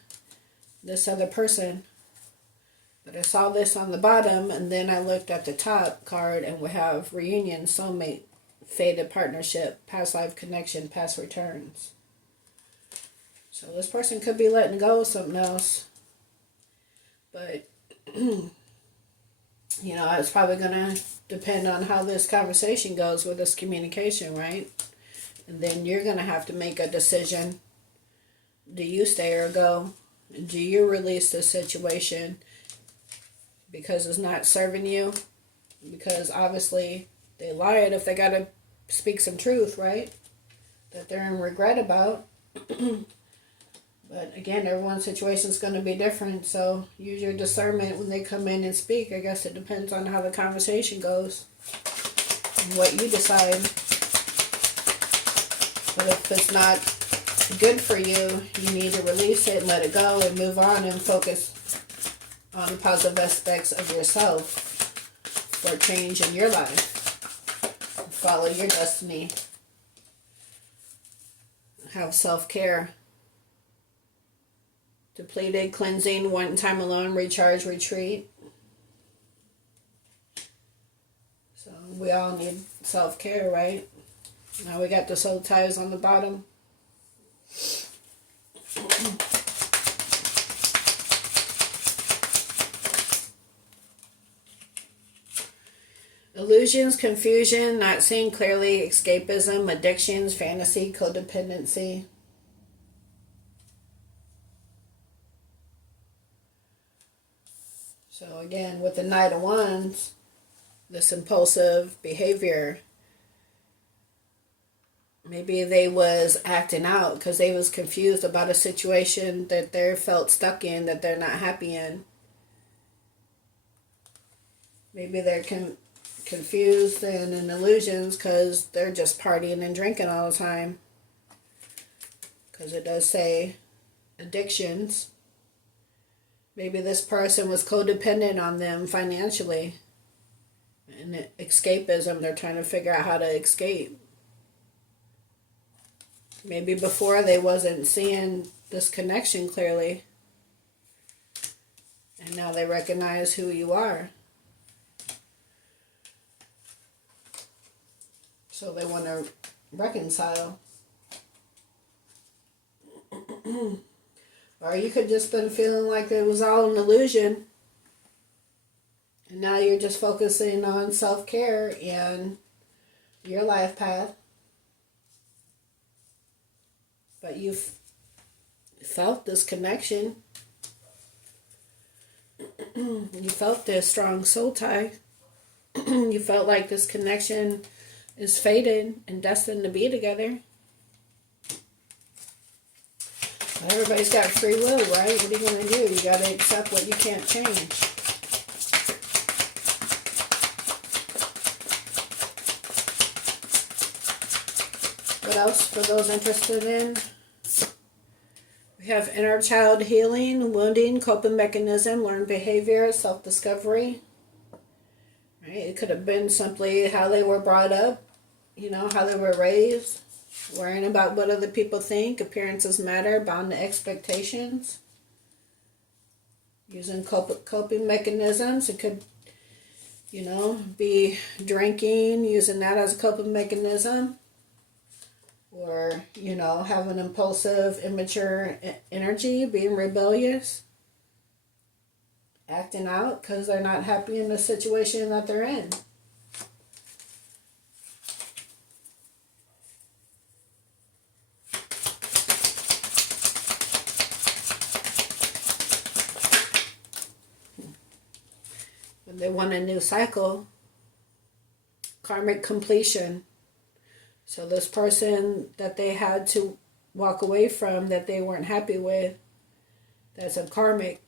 this other person. But I saw this on the bottom, and then I looked at the top card, and we have reunion, soulmate, fated partnership, past life connection, past returns. So this person could be letting go of something else. But, it's probably going to depend on how this conversation goes with this communication, right? And then you're going to have to make a decision. Do you stay or go? Do you release the situation because it's not serving you? Because obviously they lied if they got to speak some truth, right? That they're in regret about. But again, everyone's situation is going to be different. So use your discernment when they come in and speak. I guess it depends on how the conversation goes and what you decide. But if it's not good for you, you need to release it and let it go and move on and focus on the positive aspects of yourself for change in your life. Follow your destiny. Have self-care. Depleted, cleansing, one time alone, recharge, retreat. So we all need self-care, right? Now we got the soul ties on the bottom. Illusions, confusion, not seeing clearly, escapism, addictions, fantasy, codependency. So again, with the Knight of Wands, this impulsive behavior, maybe they was acting out because they was confused about a situation that they felt stuck in, that they're not happy in. Maybe they're confused and in illusions because they're just partying and drinking all the time. Because it does say addictions. Maybe this person was codependent on them financially. And escapism, they're trying to figure out how to escape. Maybe before they wasn't seeing this connection clearly. And now they recognize who you are. So they want to reconcile. Or you could just been feeling like it was all an illusion. And now you're just focusing on self-care and your life path. But you've felt this connection. You felt this strong soul tie. You felt like this connection is fated and destined to be together. But everybody's got free will, right? What are you going to do? You got to accept what you can't change. What else for those interested in? We have inner child healing, wounding, coping mechanism, learned behavior, self-discovery. Right? It could have been simply how they were brought up, how they were raised, worrying about what other people think, appearances matter, bound to expectations. Using coping mechanisms. It could, be drinking, using that as a coping mechanism. Or, having impulsive, immature energy, being rebellious. Acting out because they're not happy in the situation that they're in. When they want a new cycle, karmic completion. So this person that they had to walk away from, that they weren't happy with, that's a karmic,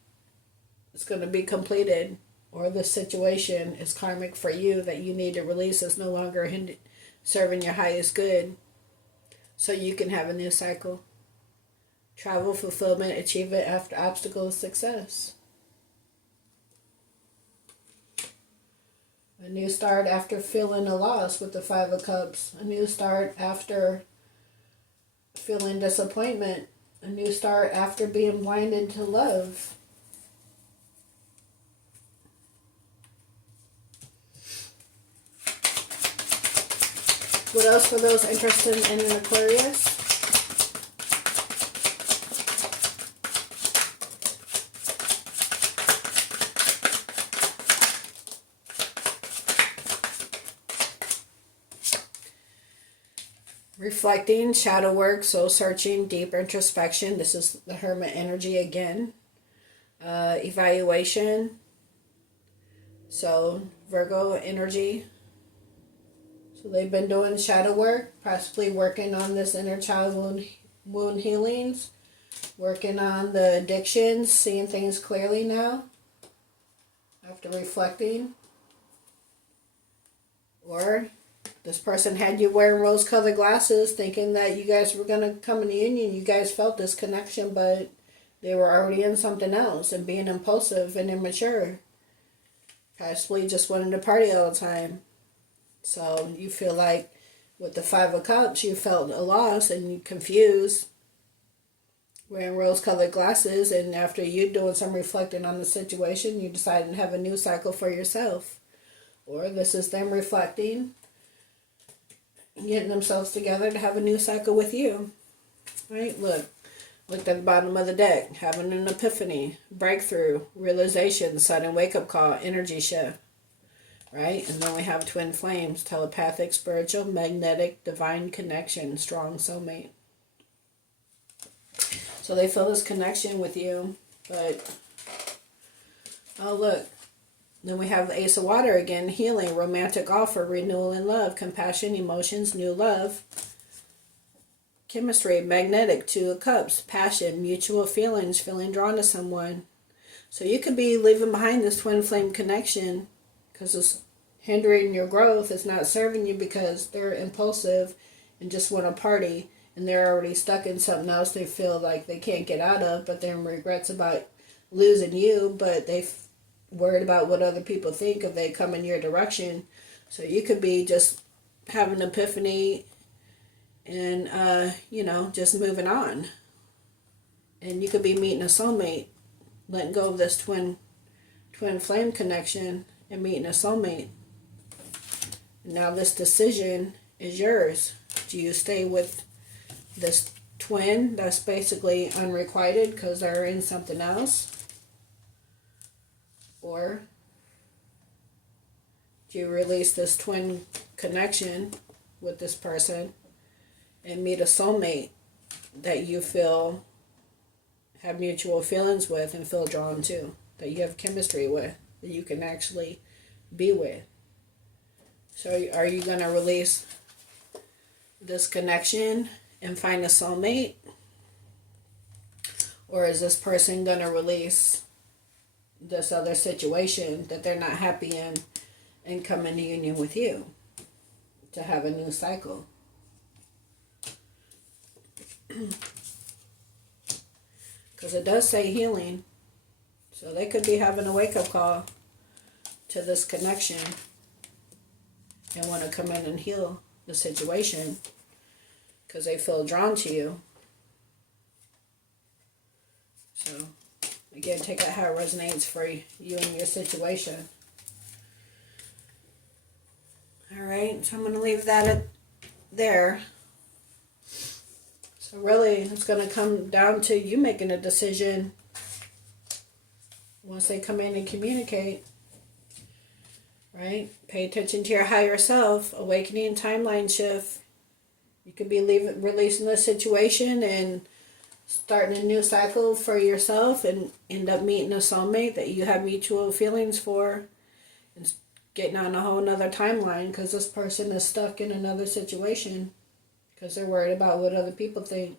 it's going to be completed. Or the situation is karmic for you that you need to release. Is no longer serving your highest good. So you can have a new cycle. Travel, fulfillment, achievement after obstacles, success. A new start after feeling a loss with the Five of Cups. A new start after feeling disappointment. A new start after being blinded to love. What else for those interested in an Aquarius? reflecting, shadow work, soul searching, deep introspection. This is the Hermit energy again. Evaluation. So Virgo energy. So they've been doing shadow work, possibly working on this inner child wound healings, working on the addictions, seeing things clearly now after reflecting. Or this person had you wearing rose-colored glasses thinking that you guys were going to come in a union. You guys felt this connection, but they were already in something else and being impulsive and immature. Possibly just wanted to party all the time. So you feel like with the Five of Cups, you felt a loss and you confused, wearing rose-colored glasses, and after you doing some reflecting on the situation, you decided to have a new cycle for yourself. Or this is them reflecting, getting themselves together to have a new cycle with you. Right? Look at the bottom of the deck, having an epiphany, breakthrough, realization, sudden wake-up call, energy shift. Right? And then we have twin flames, telepathic, spiritual, magnetic, divine connection, strong soulmate. So they feel this connection with you, but, oh look, then we have the Ace of Water again, healing, romantic offer, renewal in love, compassion, emotions, new love, chemistry, magnetic, Two of Cups, passion, mutual feelings, feeling drawn to someone. So you could be leaving behind this twin flame connection because it's hindering your growth. It's not serving you because they're impulsive and just want to party, and they're already stuck in something else they feel like they can't get out of, but they're in regrets about losing you, but they're worried about what other people think if they come in your direction. So you could be just having an epiphany and, just moving on. And you could be meeting a soulmate, letting go of this twin flame connection and meeting a soulmate. And now this decision is yours. Do you stay with this twin that's basically unrequited because they're in something else? Or do you release this twin connection with this person and meet a soulmate that you feel have mutual feelings with and feel drawn to, that you have chemistry with, that you can actually be with? So are you going to release this connection and find a soulmate? Or is this person going to release this other situation that they're not happy in and come into union with you to have a new cycle? Because it does say healing. So they could be having a wake-up call to this connection and want to come in and heal the situation because they feel drawn to you. So, again, take out how it resonates for you and your situation. Alright, so I'm going to leave that there. So really, it's going to come down to you making a decision once they come in and communicate. Right? Pay attention to your higher self, awakening, timeline shift. You could be releasing the situation and starting a new cycle for yourself and end up meeting a soulmate that you have mutual feelings for and getting on a whole nother timeline because this person is stuck in another situation because they're worried about what other people think.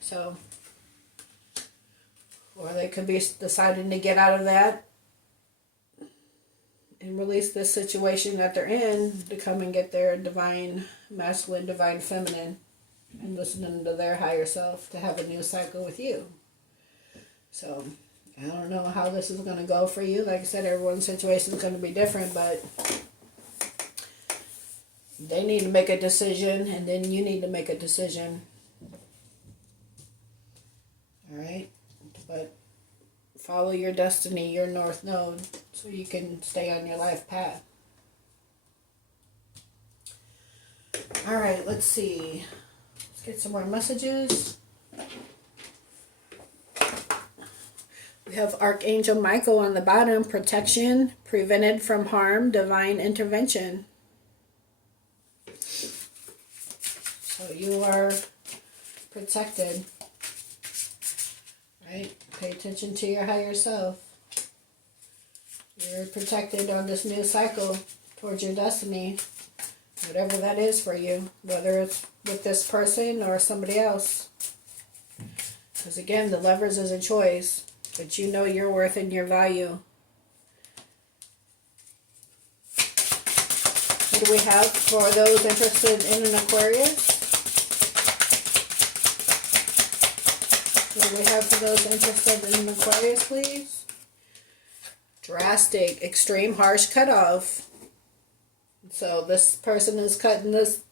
So, or they could be deciding to get out of that and release this situation that they're in to come and get their divine masculine, divine feminine, and listening to their higher self to have a new cycle with you. So, I don't know how this is going to go for you. Like I said, everyone's situation is going to be different, but they need to make a decision, and then you need to make a decision. Alright? But follow your destiny, your north node, so you can stay on your life path. Alright, let's see. Let's get some more messages. We have Archangel Michael on the bottom, protection, prevented from harm, divine intervention. So you are protected, right? Pay attention to your higher self. You're protected on this new cycle towards your destiny, whatever that is for you, whether it's with this person or somebody else. Because again, the Lovers is a choice, but you know your worth and your value. What do we have for those interested in an Aquarius? What do we have for those interested in an Aquarius, please? Drastic, extreme, harsh cutoff. So this person is cutting this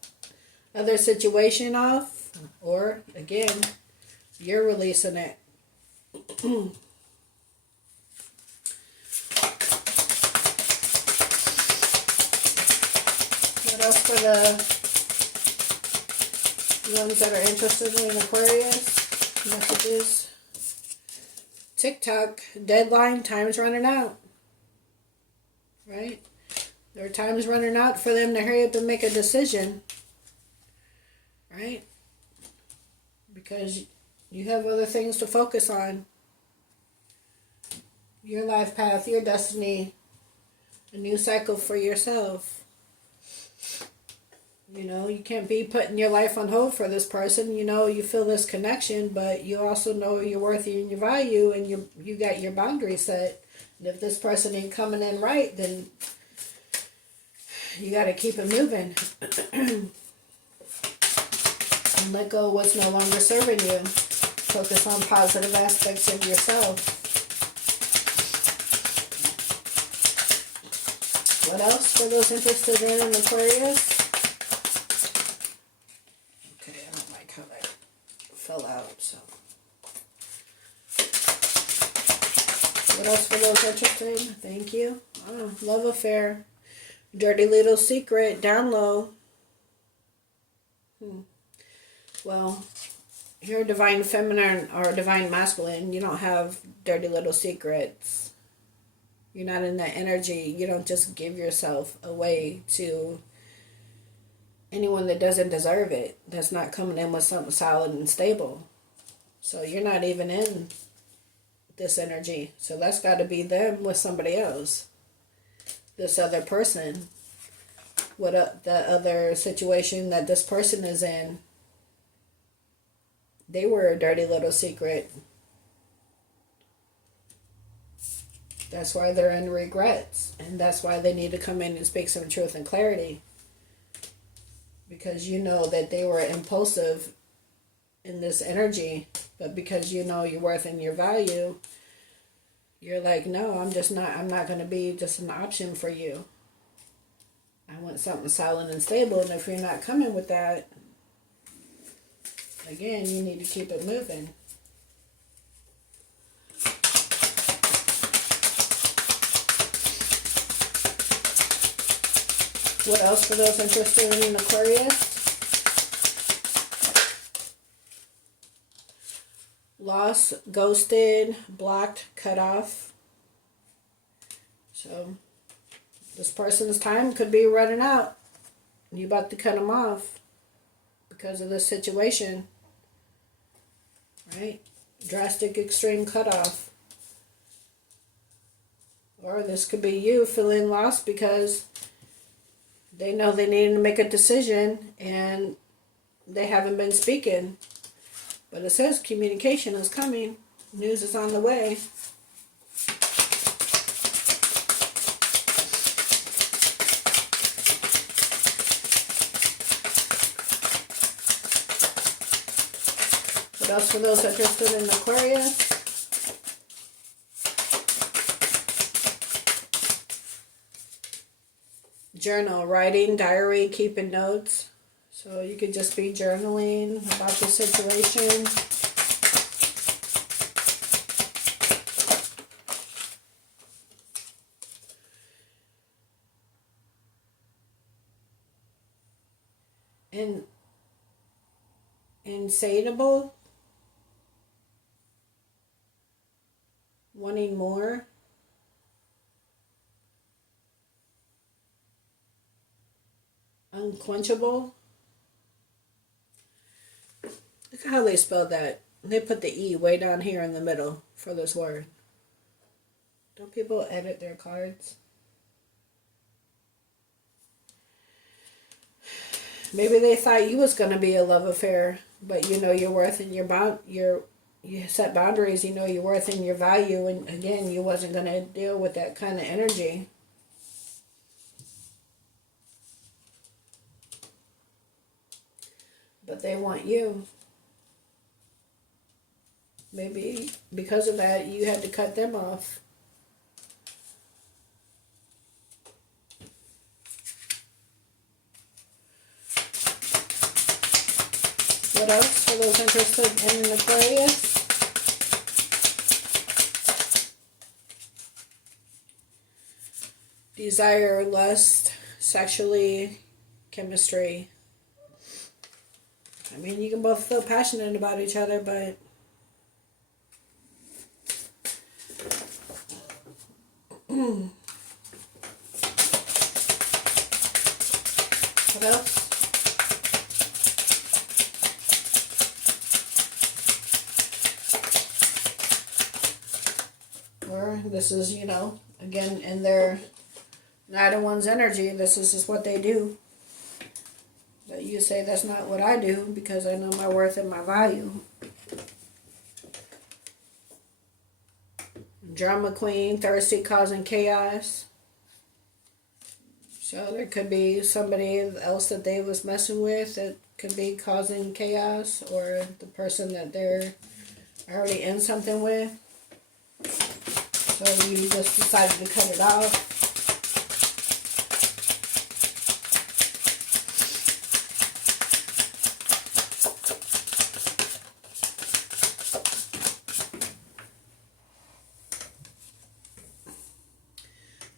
other situation off, or again, you're releasing it. What else for the ones that are interested in Aquarius? Messages. TikTok, deadline, time's running out. Right? Their time's running out for them to hurry up and make a decision. Right? Because you have other things to focus on. Your life path, your destiny, a new cycle for yourself. You know, you can't be putting your life on hold for this person. You know, you feel this connection, but you also know your worth and your value, and you got your boundaries set. And if this person ain't coming in right, then you got to keep it moving. And let go of what's no longer serving you. Focus on positive aspects of yourself. What else for those interested in an Aquarius? Okay, I don't like how that fell out, so. What else for those interested? Thank you. Oh, love affair. Dirty little secret, down low. Well, you're a divine feminine or a divine masculine. You don't have dirty little secrets. You're not in that energy. You don't just give yourself away to anyone that doesn't deserve it. That's not coming in with something solid and stable. So you're not even in this energy. So that's got to be them with somebody else. This other person. What the other situation that this person is in. They were a dirty little secret. That's why they're in regrets. And that's why they need to come in and speak some truth and clarity. Because you know that they were impulsive in this energy. But because you know your worth and your value, you're like, no, I'm not going to be just an option for you. I want something solid and stable. And if you're not coming with that, again, you need to keep it moving. What else for those interested in Aquarius? Lost, ghosted, blocked, cut off. So, this person's time could be running out. You're about to cut them off because of this situation. Right? Drastic, extreme cutoff. Or this could be you feeling lost because they know they need to make a decision and they haven't been speaking. But it says communication is coming. News is on the way. What else for those interested in Aquarius? Journal, writing, diary, keeping notes. So you could just be journaling about the situation. And insatiable. Wanting more. Unquenchable. Look at how they spelled that. They put the E way down here in the middle for this word. Don't people edit their cards? Maybe they thought you was going to be a love affair, but you know your worth and you set boundaries, you know your worth and your value, and again, you wasn't going to deal with that kind of energy. But they want you. Maybe because of that, you had to cut them off. What else for those interested in an Aquarius? Desire, lust, sexually, chemistry. I mean, you can both feel passionate about each other, but what else? Or this is, you know, again, in their Knight of Wands energy, this is just what they do. But you say that's not what I do because I know my worth and my value. Drama queen, thirsty, causing chaos. So there could be somebody else that they was messing with that could be causing chaos, or the person that they're already in something with. So you just decided to cut it off.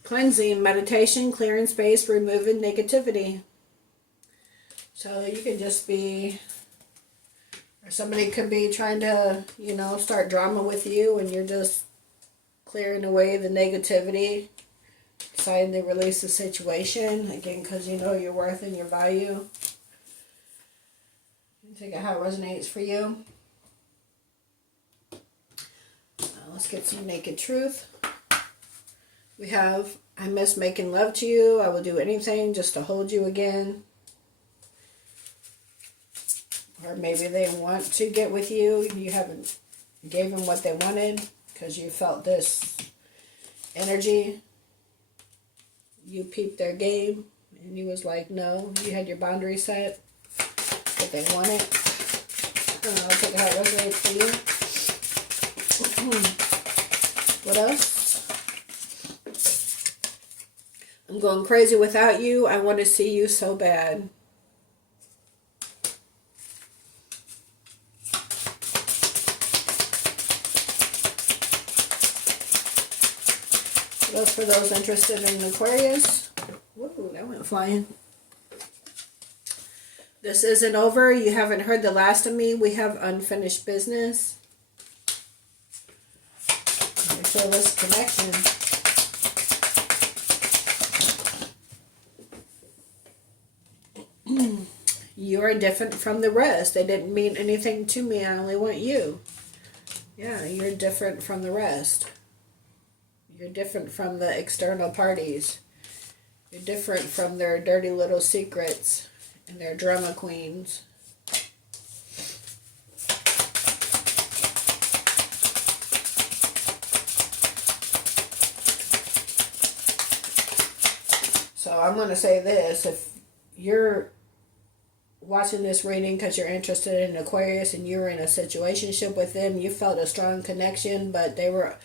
Cleansing, meditation, clearing space, removing negativity. So you could just be, or somebody could be trying to, you know, start drama with you, and you're just clearing away the negativity, deciding to release the situation, again, because you know your worth and your value. Take it how it resonates for you. Let's get some naked truth. We have, I miss making love to you. I will do anything just to hold you again. Or maybe they want to get with you. You haven't gave them what they wanted because you felt this energy. You peeped their game and you was like, no. You had your boundary set, but they want it. I'll take how it resonates for you. What else? I'm going crazy without you. I want to see you so bad. What else for those interested in Aquarius? Whoa, that went flying. This isn't over. You haven't heard the last of me. We have unfinished business. I feel this connection. You're different from the rest. They didn't mean anything to me. I only want you. Yeah, you're different from the rest. You're different from the external parties. You're different from their dirty little secrets and their drama queens. So I'm going to say this. If you're watching this reading because you're interested in Aquarius and you're in a situationship with them, you felt a strong connection, but they were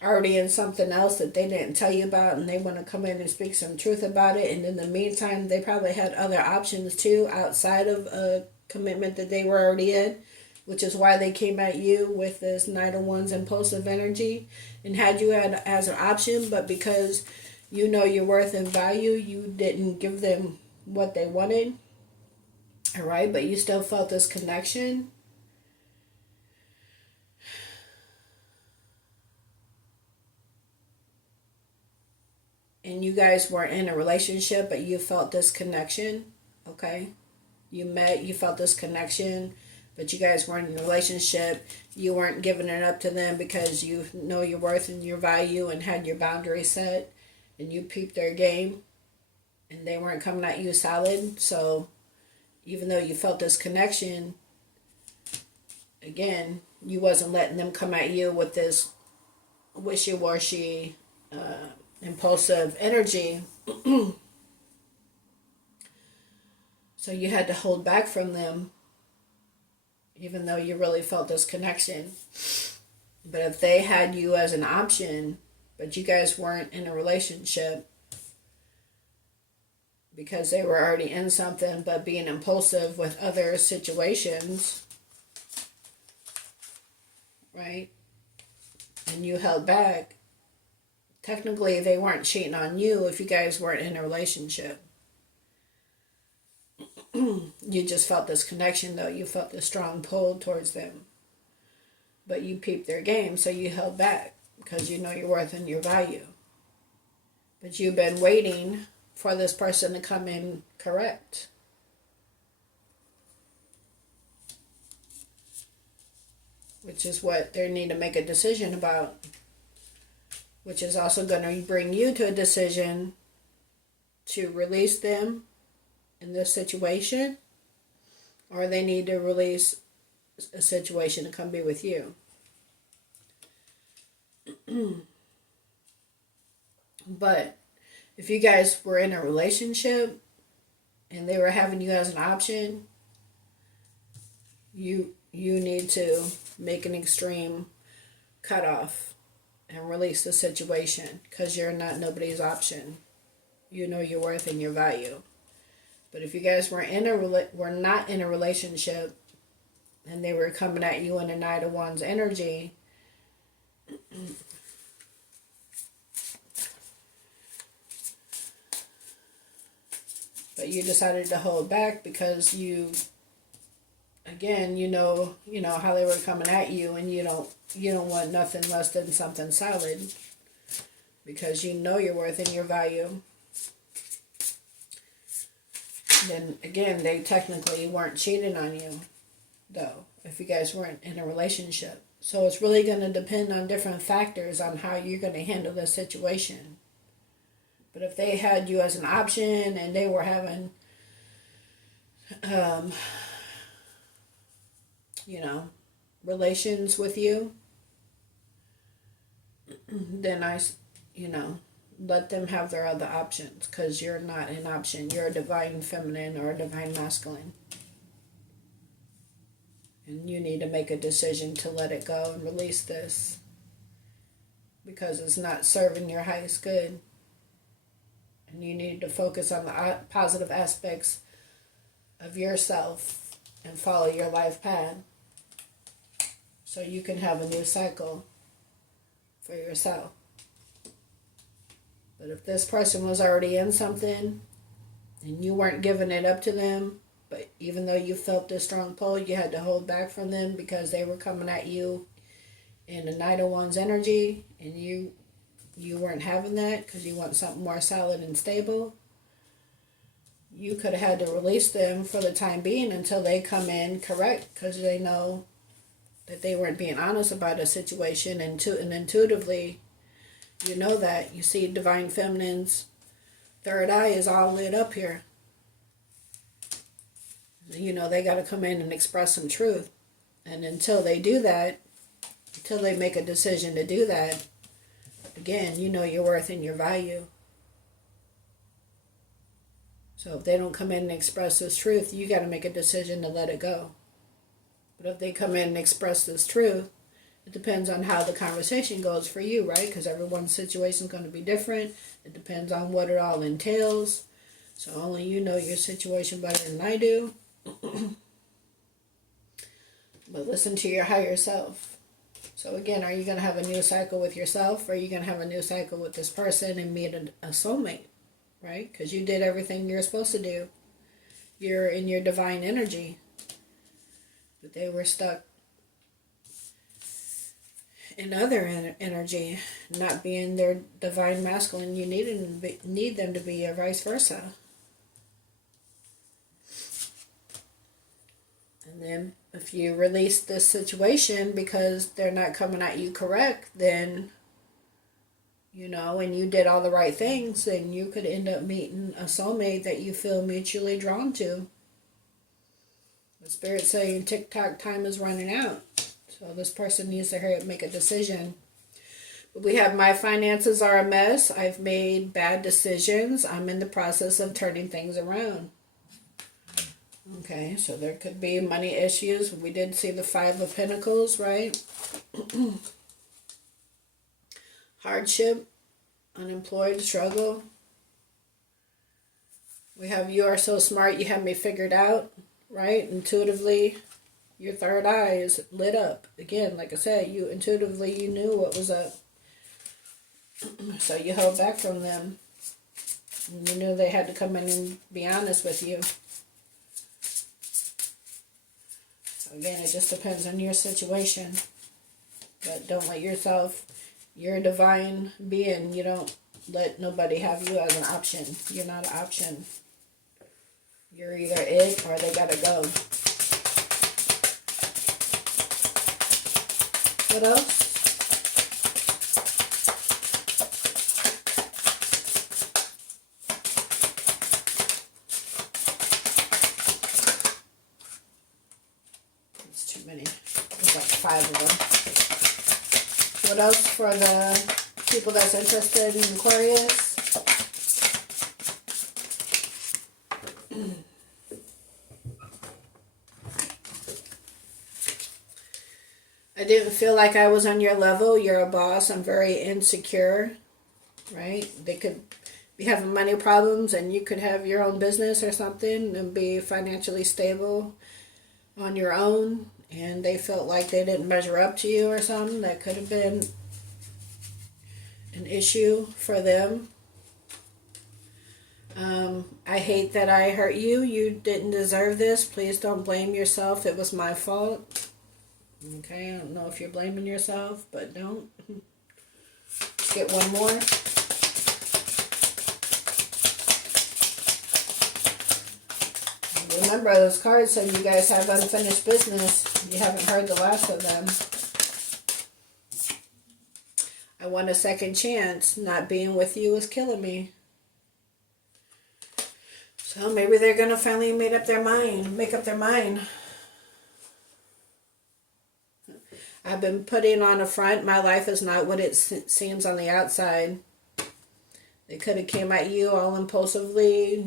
already in something else that they didn't tell you about, and they want to come in and speak some truth about it, and in the meantime they probably had other options too outside of a commitment that they were already in, which is why they came at you with this Knight of Wands impulsive energy and had you as an option, but because you know your worth and value, you didn't give them what they wanted. All right, but you still felt this connection. And you guys weren't in a relationship, but you felt this connection, okay? You met, you felt this connection, but you guys weren't in a relationship. You weren't giving it up to them because you know your worth and your value and had your boundaries set, and you peeped their game, and they weren't coming at you solid. So even though you felt this connection, again, you wasn't letting them come at you with this wishy-washy, impulsive energy. So you had to hold back from them, even though you really felt this connection. But if they had you as an option, but you guys weren't in a relationship because they were already in something, but being impulsive with other situations, right? And you held back, technically they weren't cheating on you if you guys weren't in a relationship. You just felt this connection, though. You felt this strong pull towards them. But you peeped their game, so you held back because you know your worth and your value. But you've been waiting for this person to come in correct. Which is what they need to make a decision about. Which is also going to bring you to a decision to release them in this situation, or they need to release a situation to come be with you. But if you guys were in a relationship and they were having you as an option, you need to make an extreme cutoff and release the situation, because you're not nobody's option. You know your worth and your value. But if you guys were not in a relationship and they were coming at you in a Knight of Wands energy, but you decided to hold back because you, again, you know how they were coming at you, and you don't want nothing less than something solid, because you know your worth and your value. Then again, they technically weren't cheating on you, though, if you guys weren't in a relationship. So it's really going to depend on different factors on how you're going to handle this situation. But if they had you as an option and they were having, relations with you, then let them have their other options, because you're not an option. You're a divine feminine or a divine masculine. And you need to make a decision to let it go and release this, because it's not serving your highest good. And you need to focus on the positive aspects of yourself and follow your life path, so you can have a new cycle for yourself. But if this person was already in something and you weren't giving it up to them, but even though you felt this strong pull, you had to hold back from them because they were coming at you in a Knight of Wands energy, and you weren't having that because you want something more solid and stable, you could have had to release them for the time being until they come in correct, because they know that they weren't being honest about a situation, and intuitively, you know that. You see Divine Feminine's third eye is all lit up here. They got to come in and express some truth. And until they do that, until they make a decision to do that, again, you know your worth and your value. So if they don't come in and express this truth, you got to make a decision to let it go. But if they come in and express this truth, it depends on how the conversation goes for you, right? Because everyone's situation is going to be different. It depends on what it all entails. So only you know your situation better than I do. But listen to your higher self. So again, are you going to have a new cycle with yourself, or are you going to have a new cycle with this person and meet a soulmate, right? Because you did everything you're supposed to do. You're in your divine energy. But they were stuck in other energy, not being their divine masculine. You need them to be, or vice versa. And then if you release this situation because they're not coming at you correct, then, and you did all the right things, then you could end up meeting a soulmate that you feel mutually drawn to. The Spirit's saying tick-tock time is running out. So this person needs to hurry up and make a decision. We have my finances are a mess. I've made bad decisions. I'm in the process of turning things around. Okay, so there could be money issues. We did see the Five of Pentacles, right? Hardship, unemployed, struggle. We have you are so smart, you have me figured out, right? Intuitively, your third eye is lit up. Again, like I said, you intuitively, you knew what was up. So you held back from them. And you knew they had to come in and be honest with you. So again, it just depends on your situation. But don't let yourself, you're a divine being. You don't let nobody have you as an option. You're not an option. You're either it or they gotta go. What else? It's too many. There's like 5 of them. What else for the people that's interested in Aquarius? I didn't feel like I was on your level. You're a boss. I'm very insecure, right? They could be having money problems and you could have your own business or something and be financially stable on your own. And they felt like they didn't measure up to you or something. That could have been an issue for them. I hate that I hurt you. You didn't deserve this. Please don't blame yourself. It was my fault. Okay, I don't know if you're blaming yourself, but don't. Let's get one more. Remember, those cards said you guys have unfinished business. You haven't heard the last of them. I want a second chance. Not being with you is killing me. So maybe they're going to finally make up their mind. I've been putting on a front. My life is not what it seems on the outside. They could have came at you all impulsively,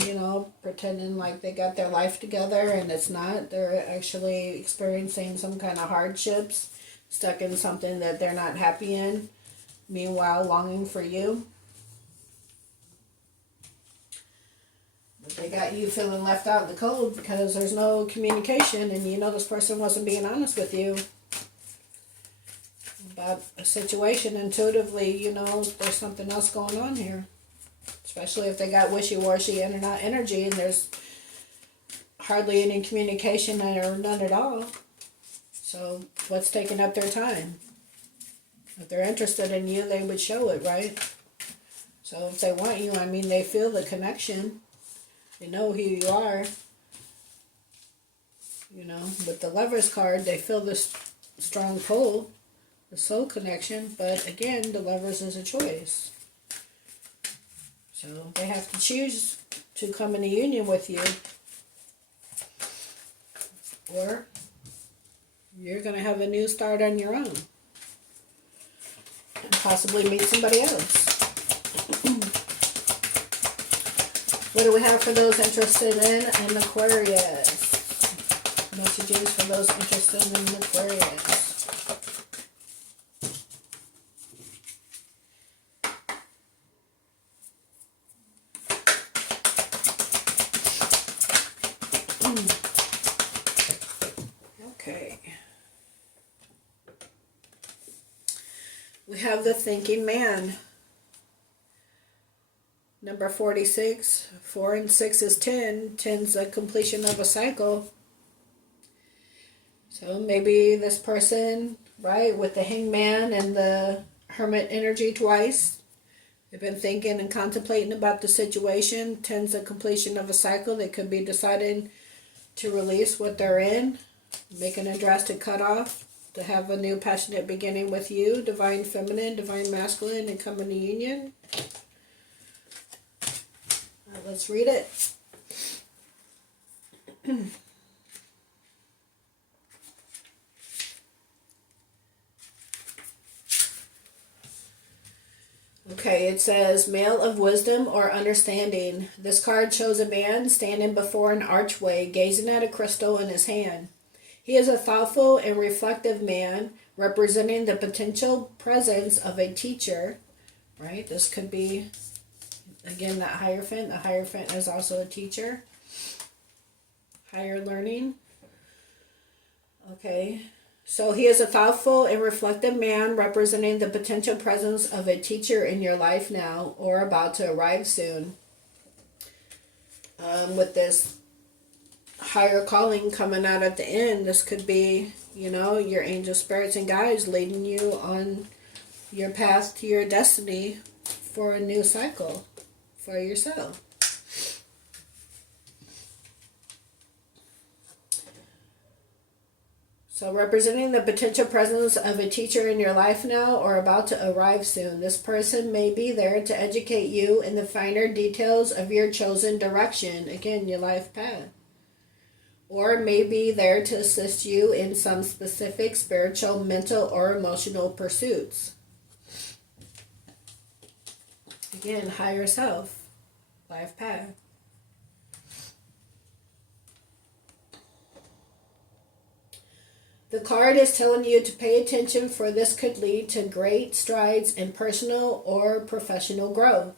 pretending like they got their life together, and it's not. They're actually experiencing some kind of hardships, stuck in something that they're not happy in, meanwhile longing for you. But they got you feeling left out in the cold because there's no communication, and this person wasn't being honest with you about a situation. Intuitively, there's something else going on here. Especially if they got wishy-washy energy and there's hardly any communication or none at all. So what's taking up their time? If they're interested in you, they would show it, right? So if they want you, they feel the connection. They know who you are. With the Lover's card, they feel this strong pull, the soul connection. But again, the Lovers is a choice. So they have to choose to come in a union with you. Or you're going to have a new start on your own. And possibly meet somebody else. What do we have for those interested in Aquarius? Messages for those interested in Aquarius. Okay. We have the thinking man. Number 46. 4 and 6 is 10. 10's the completion of a cycle. So maybe this person, right, with the hangman and the hermit energy twice, they've been thinking and contemplating about the situation. 10's the completion of a cycle. They could be deciding to release what they're in. making a drastic cutoff to have a new passionate beginning with you, divine feminine, divine masculine, and come into union. Let's read it. Okay, it says, male of wisdom or understanding. This card shows a man standing before an archway, gazing at a crystal in his hand. He is a thoughtful and reflective man, representing the potential presence of a teacher, right? This could be, again, that Hierophant. The Hierophant is also a teacher. Higher learning. Okay. So he is a thoughtful and reflective man representing the potential presence of a teacher in your life now or about to arrive soon. With this higher calling coming out at the end, this could be, your angel spirits and guides leading you on your path to your destiny for a new cycle for yourself. So representing the potential presence of a teacher in your life now or about to arrive soon. This person may be there to educate you in the finer details of your chosen direction. Again, your life path. Or may be there to assist you in some specific spiritual, mental, or emotional pursuits. Again, higher self, life path. The card is telling you to pay attention, for this could lead to great strides in personal or professional growth.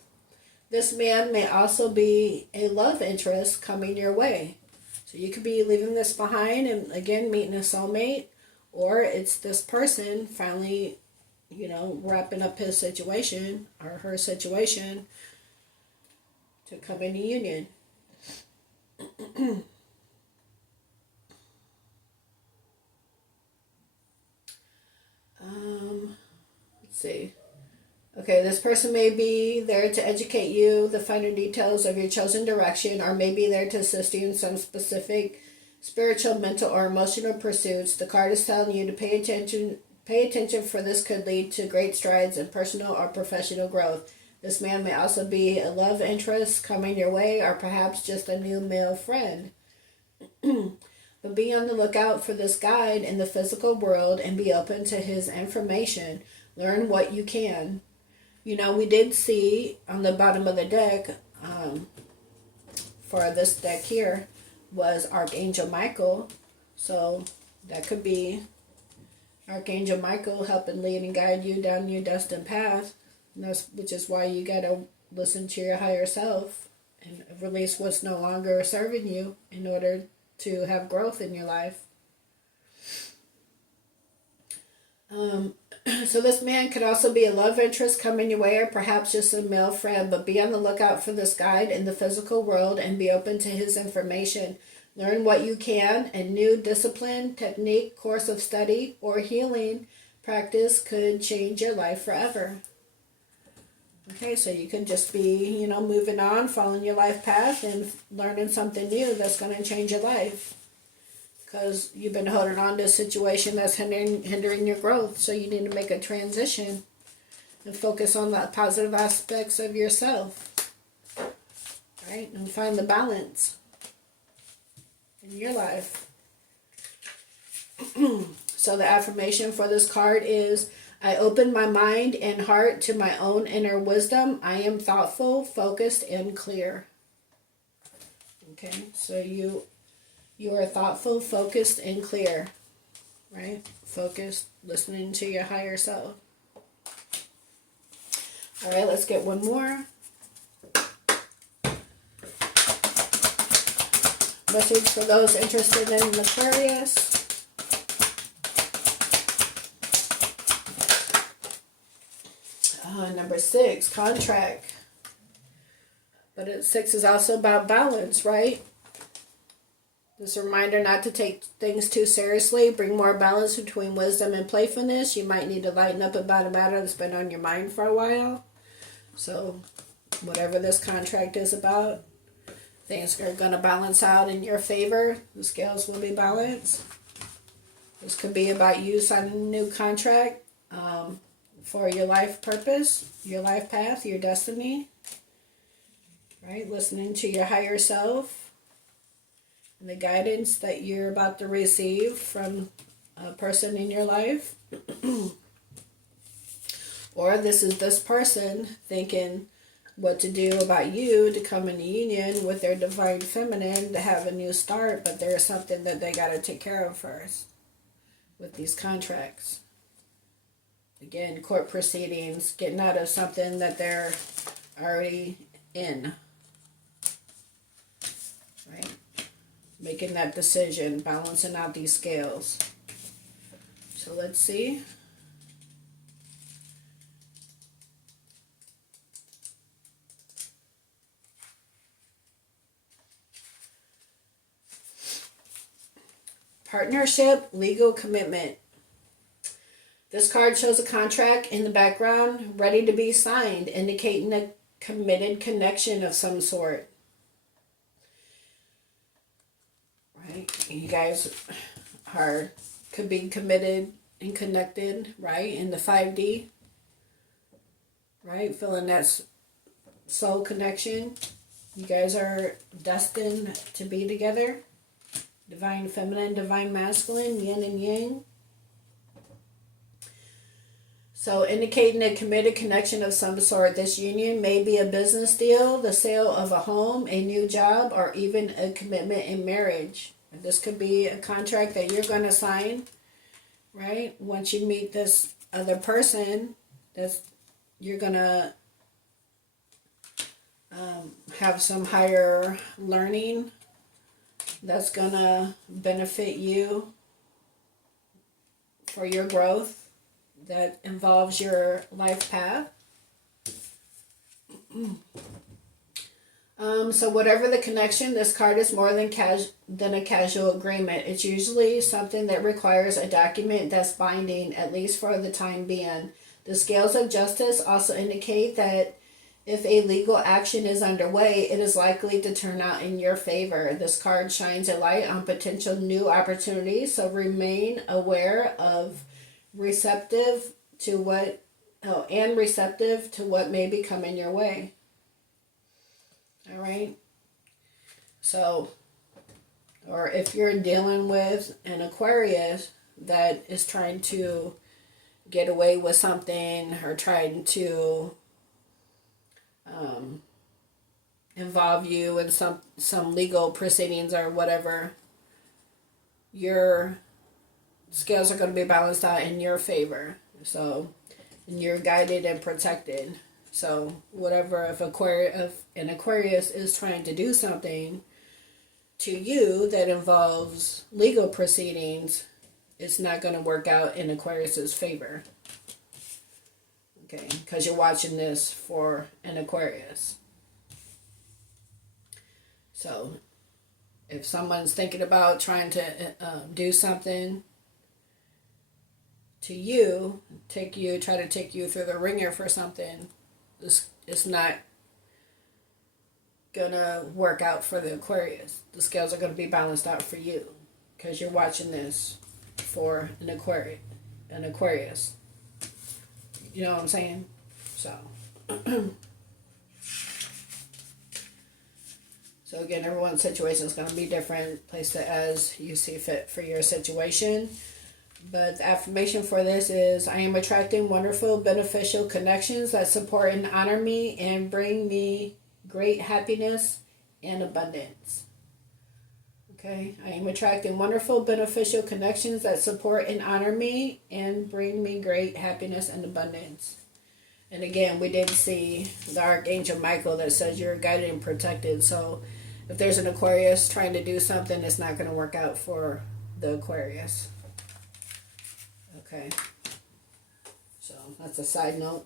This man may also be a love interest coming your way. So you could be leaving this behind and, again, meeting a soulmate, or it's this person finally, wrapping up his situation or her situation to come into union. Let's see. Okay, this person may be there to educate you the finer details of your chosen direction, or may be there to assist you in some specific spiritual, mental, or emotional pursuits. The card is telling you to pay attention, for this could lead to great strides in personal or professional growth. This man may also be a love interest coming your way, or perhaps just a new male friend. But be on the lookout for this guide in the physical world and be open to his information. Learn what you can. We did see on the bottom of the deck, for this deck here, was Archangel Michael. So that could be Archangel Michael helping lead and guide you down your destined path. Which is why you got to listen to your higher self and release what's no longer serving you in order to have growth in your life. So this man could also be a love interest coming your way, or perhaps just a male friend, but be on the lookout for this guide in the physical world and be open to his information. Learn what you can. A new discipline, technique, course of study, or healing practice could change your life forever. Okay, so you could just be, moving on, following your life path and learning something new that's going to change your life. Because you've been holding on to a situation that's hindering your growth. So you need to make a transition and focus on the positive aspects of yourself. Right? And find the balance in your life. So the affirmation for this card is, I open my mind and heart to my own inner wisdom. I am thoughtful, focused, and clear. Okay, so you are thoughtful, focused, and clear. Right? Focused, listening to your higher self. All right, let's get one more. Message for those interested in Aquarius. Number 6, contract. But 6 is also about balance, right? This a reminder not to take things too seriously. Bring more balance between wisdom and playfulness. You might need to lighten up about a matter that's been on your mind for a while. So, whatever this contract is about, things are going to balance out in your favor. The scales will be balanced. This could be about you signing a new contract for your life purpose, your life path, your destiny. Right? Listening to your higher self and the guidance that you're about to receive from a person in your life. Or this is this person thinking what to do about you to come into union with their divine feminine to have a new start, but there's something that they got to take care of first with these contracts. Again, court proceedings, getting out of something that they're already in. Right? Making that decision, balancing out these scales. So let's see. Partnership, legal commitment. This card shows a contract in the background ready to be signed, indicating a committed connection of some sort. Right? You guys could be committed and connected, right? In the 5D. Right? Feeling that soul connection. You guys are destined to be together. Divine feminine, divine masculine, yin and yang. So indicating a committed connection of some sort. This union may be a business deal, the sale of a home, a new job, or even a commitment in marriage. And this could be a contract that you're going to sign, right? Once you meet this other person, you're going to have some higher learning that's going to benefit you for your growth that involves your life path. So whatever the connection, this card is more than a casual agreement. It's usually something that requires a document that's binding, at least for the time being. The scales of justice also indicate that if a legal action is underway, it is likely to turn out in your favor. This card shines a light on potential new opportunities, so remain aware of receptive to what may be coming your way. All right. So, or if you're dealing with an Aquarius that is trying to get away with something or trying to involve you in some legal proceedings or whatever, your scales are going to be balanced out in your favor. So, and you're guided and protected. So, whatever, if an Aquarius is trying to do something to you that involves legal proceedings, it's not going to work out in Aquarius's favor. Okay, because you're watching this for an Aquarius. So, if someone's thinking about trying to do something to you, try to take you through the ringer for something, it's not gonna work out for the Aquarius. The scales are gonna be balanced out for you because you're watching this for an Aquarius. You know what I'm saying? So, so again, everyone's situation is gonna be different. Place it as you see fit for your situation. But the affirmation for this is, I am attracting wonderful, beneficial connections that support and honor me and bring me great happiness and abundance. Okay, I am attracting wonderful, beneficial connections that support and honor me and bring me great happiness and abundance. And again, we did see the Archangel Michael that says you're guided and protected. So if there's an Aquarius trying to do something, it's not going to work out for the Aquarius. Okay, so that's a side note.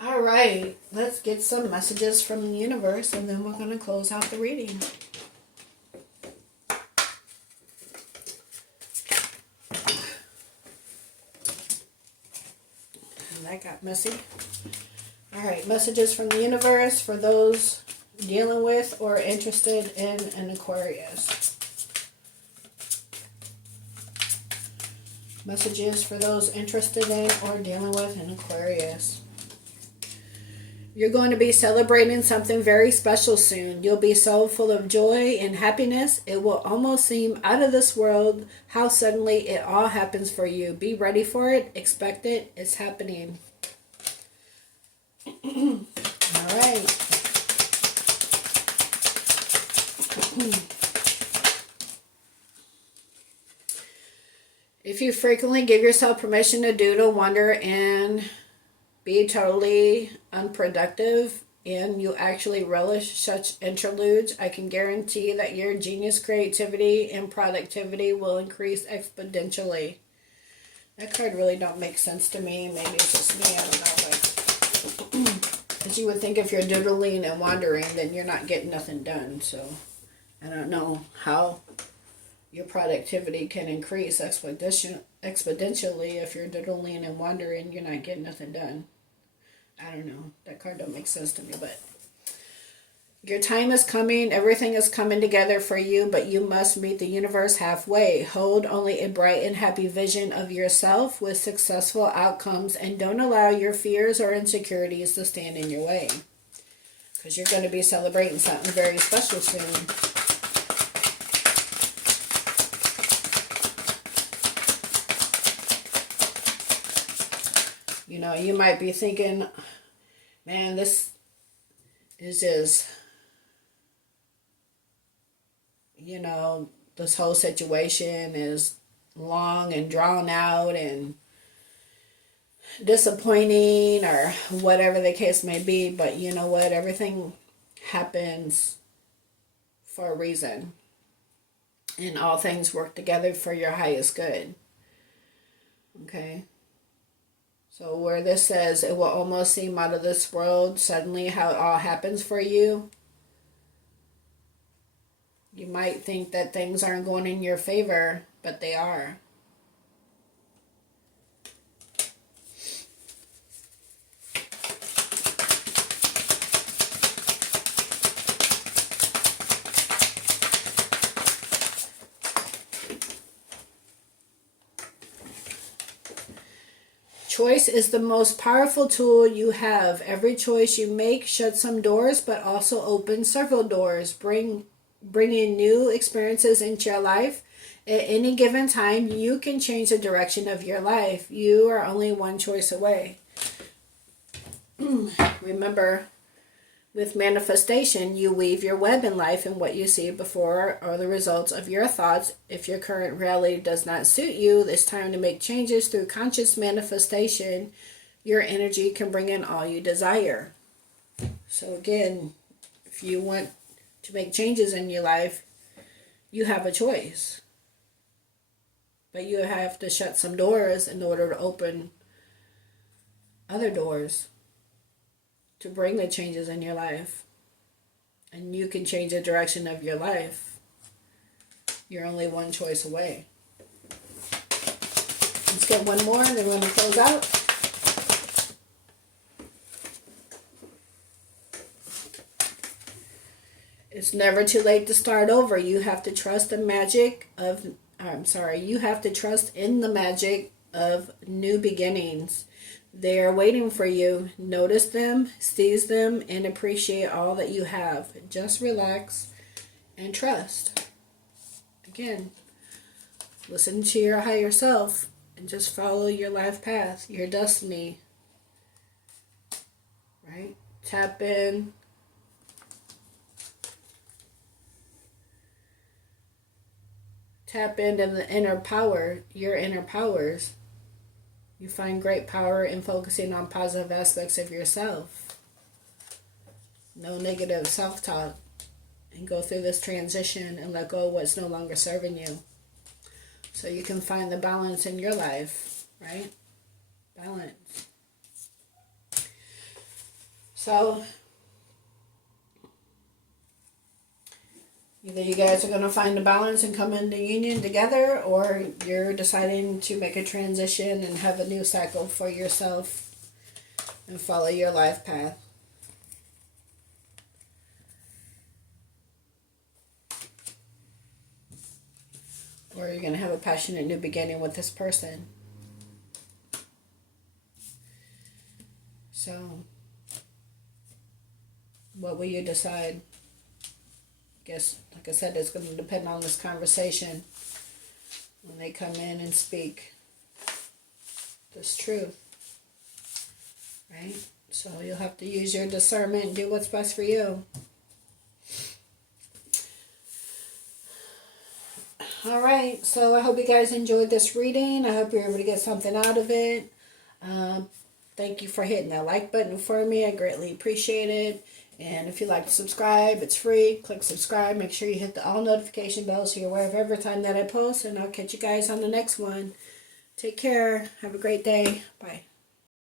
All right, let's get some messages from the universe, and then we're going to close out the reading. And that got messy. All right, messages from the universe for those dealing with or interested in an Aquarius. Messages for those interested in or dealing with an Aquarius. You're going to be celebrating something very special soon. You'll be so full of joy and happiness. It will almost seem out of this world how suddenly it all happens for you. Be ready for it. Expect it. It's happening. All right. If you frequently give yourself permission to doodle, wonder, and be totally unproductive, and you actually relish such interludes, I can guarantee that your genius, creativity, and productivity will increase exponentially. That card really don't make sense to me. Maybe it's just me. I don't know. Because you would think if you're doodling and wandering, then you're not getting nothing done. So I don't know how your productivity can increase exponentially if you're doodling and wandering. You're not getting nothing done. I don't know. That card don't make sense to me, but your time is coming. Everything is coming together for you, but you must meet the universe halfway. Hold only a bright and happy vision of yourself with successful outcomes, and don't allow your fears or insecurities to stand in your way, because you're going to be celebrating something very special soon. You know, you might be thinking, man, this is just, you know, this whole situation is long and drawn out and disappointing or whatever the case may be. But you know what? Everything happens for a reason. And all things work together for your highest good. Okay? So where this says it will almost seem out of this world suddenly how it all happens for you, you might think that things aren't going in your favor, but they are. Choice is the most powerful tool you have. Every choice you make shuts some doors, but also opens several doors, bringing new experiences into your life. At any given time, you can change the direction of your life. You are only one choice away. Remember, with manifestation, you weave your web in life, and what you see before are the results of your thoughts. If your current reality does not suit you, it's time to make changes through conscious manifestation. Your energy can bring in all you desire. So again, if you want to make changes in your life, you have a choice. But you have to shut some doors in order to open other doors to bring the changes in your life. And you can change the direction of your life. You're only one choice away. Let's get one more and then we're going to close out. It's never too late to start over. You have to trust the magic of, you have to trust in the magic of new beginnings. They are waiting for you. Notice them, seize them, and appreciate all that you have. Just relax and trust. Again, listen to your higher self and just follow your life path, your destiny. Right? Tap in. Tap into the inner power, your inner powers. You find great power in focusing on positive aspects of yourself. No negative self-talk. And go through this transition and let go of what's no longer serving you. So you can find the balance in your life, right? Balance. So either you guys are going to find a balance and come into union together, or you're deciding to make a transition and have a new cycle for yourself and follow your life path. Or you're going to have a passionate new beginning with this person. So, what will you decide? Guess, like I said, it's going to depend on this conversation when they come in and speak this truth, right? So you'll have to use your discernment and do what's best for you. All right, so I hope you guys enjoyed this reading. I hope you're able to get something out of it. Thank you for hitting that like button for me. I greatly appreciate it. And if you'd like to subscribe, it's free. Click subscribe. Make sure you hit the all notification bell so you're aware of every time that I post. And I'll catch you guys on the next one. Take care. Have a great day. Bye.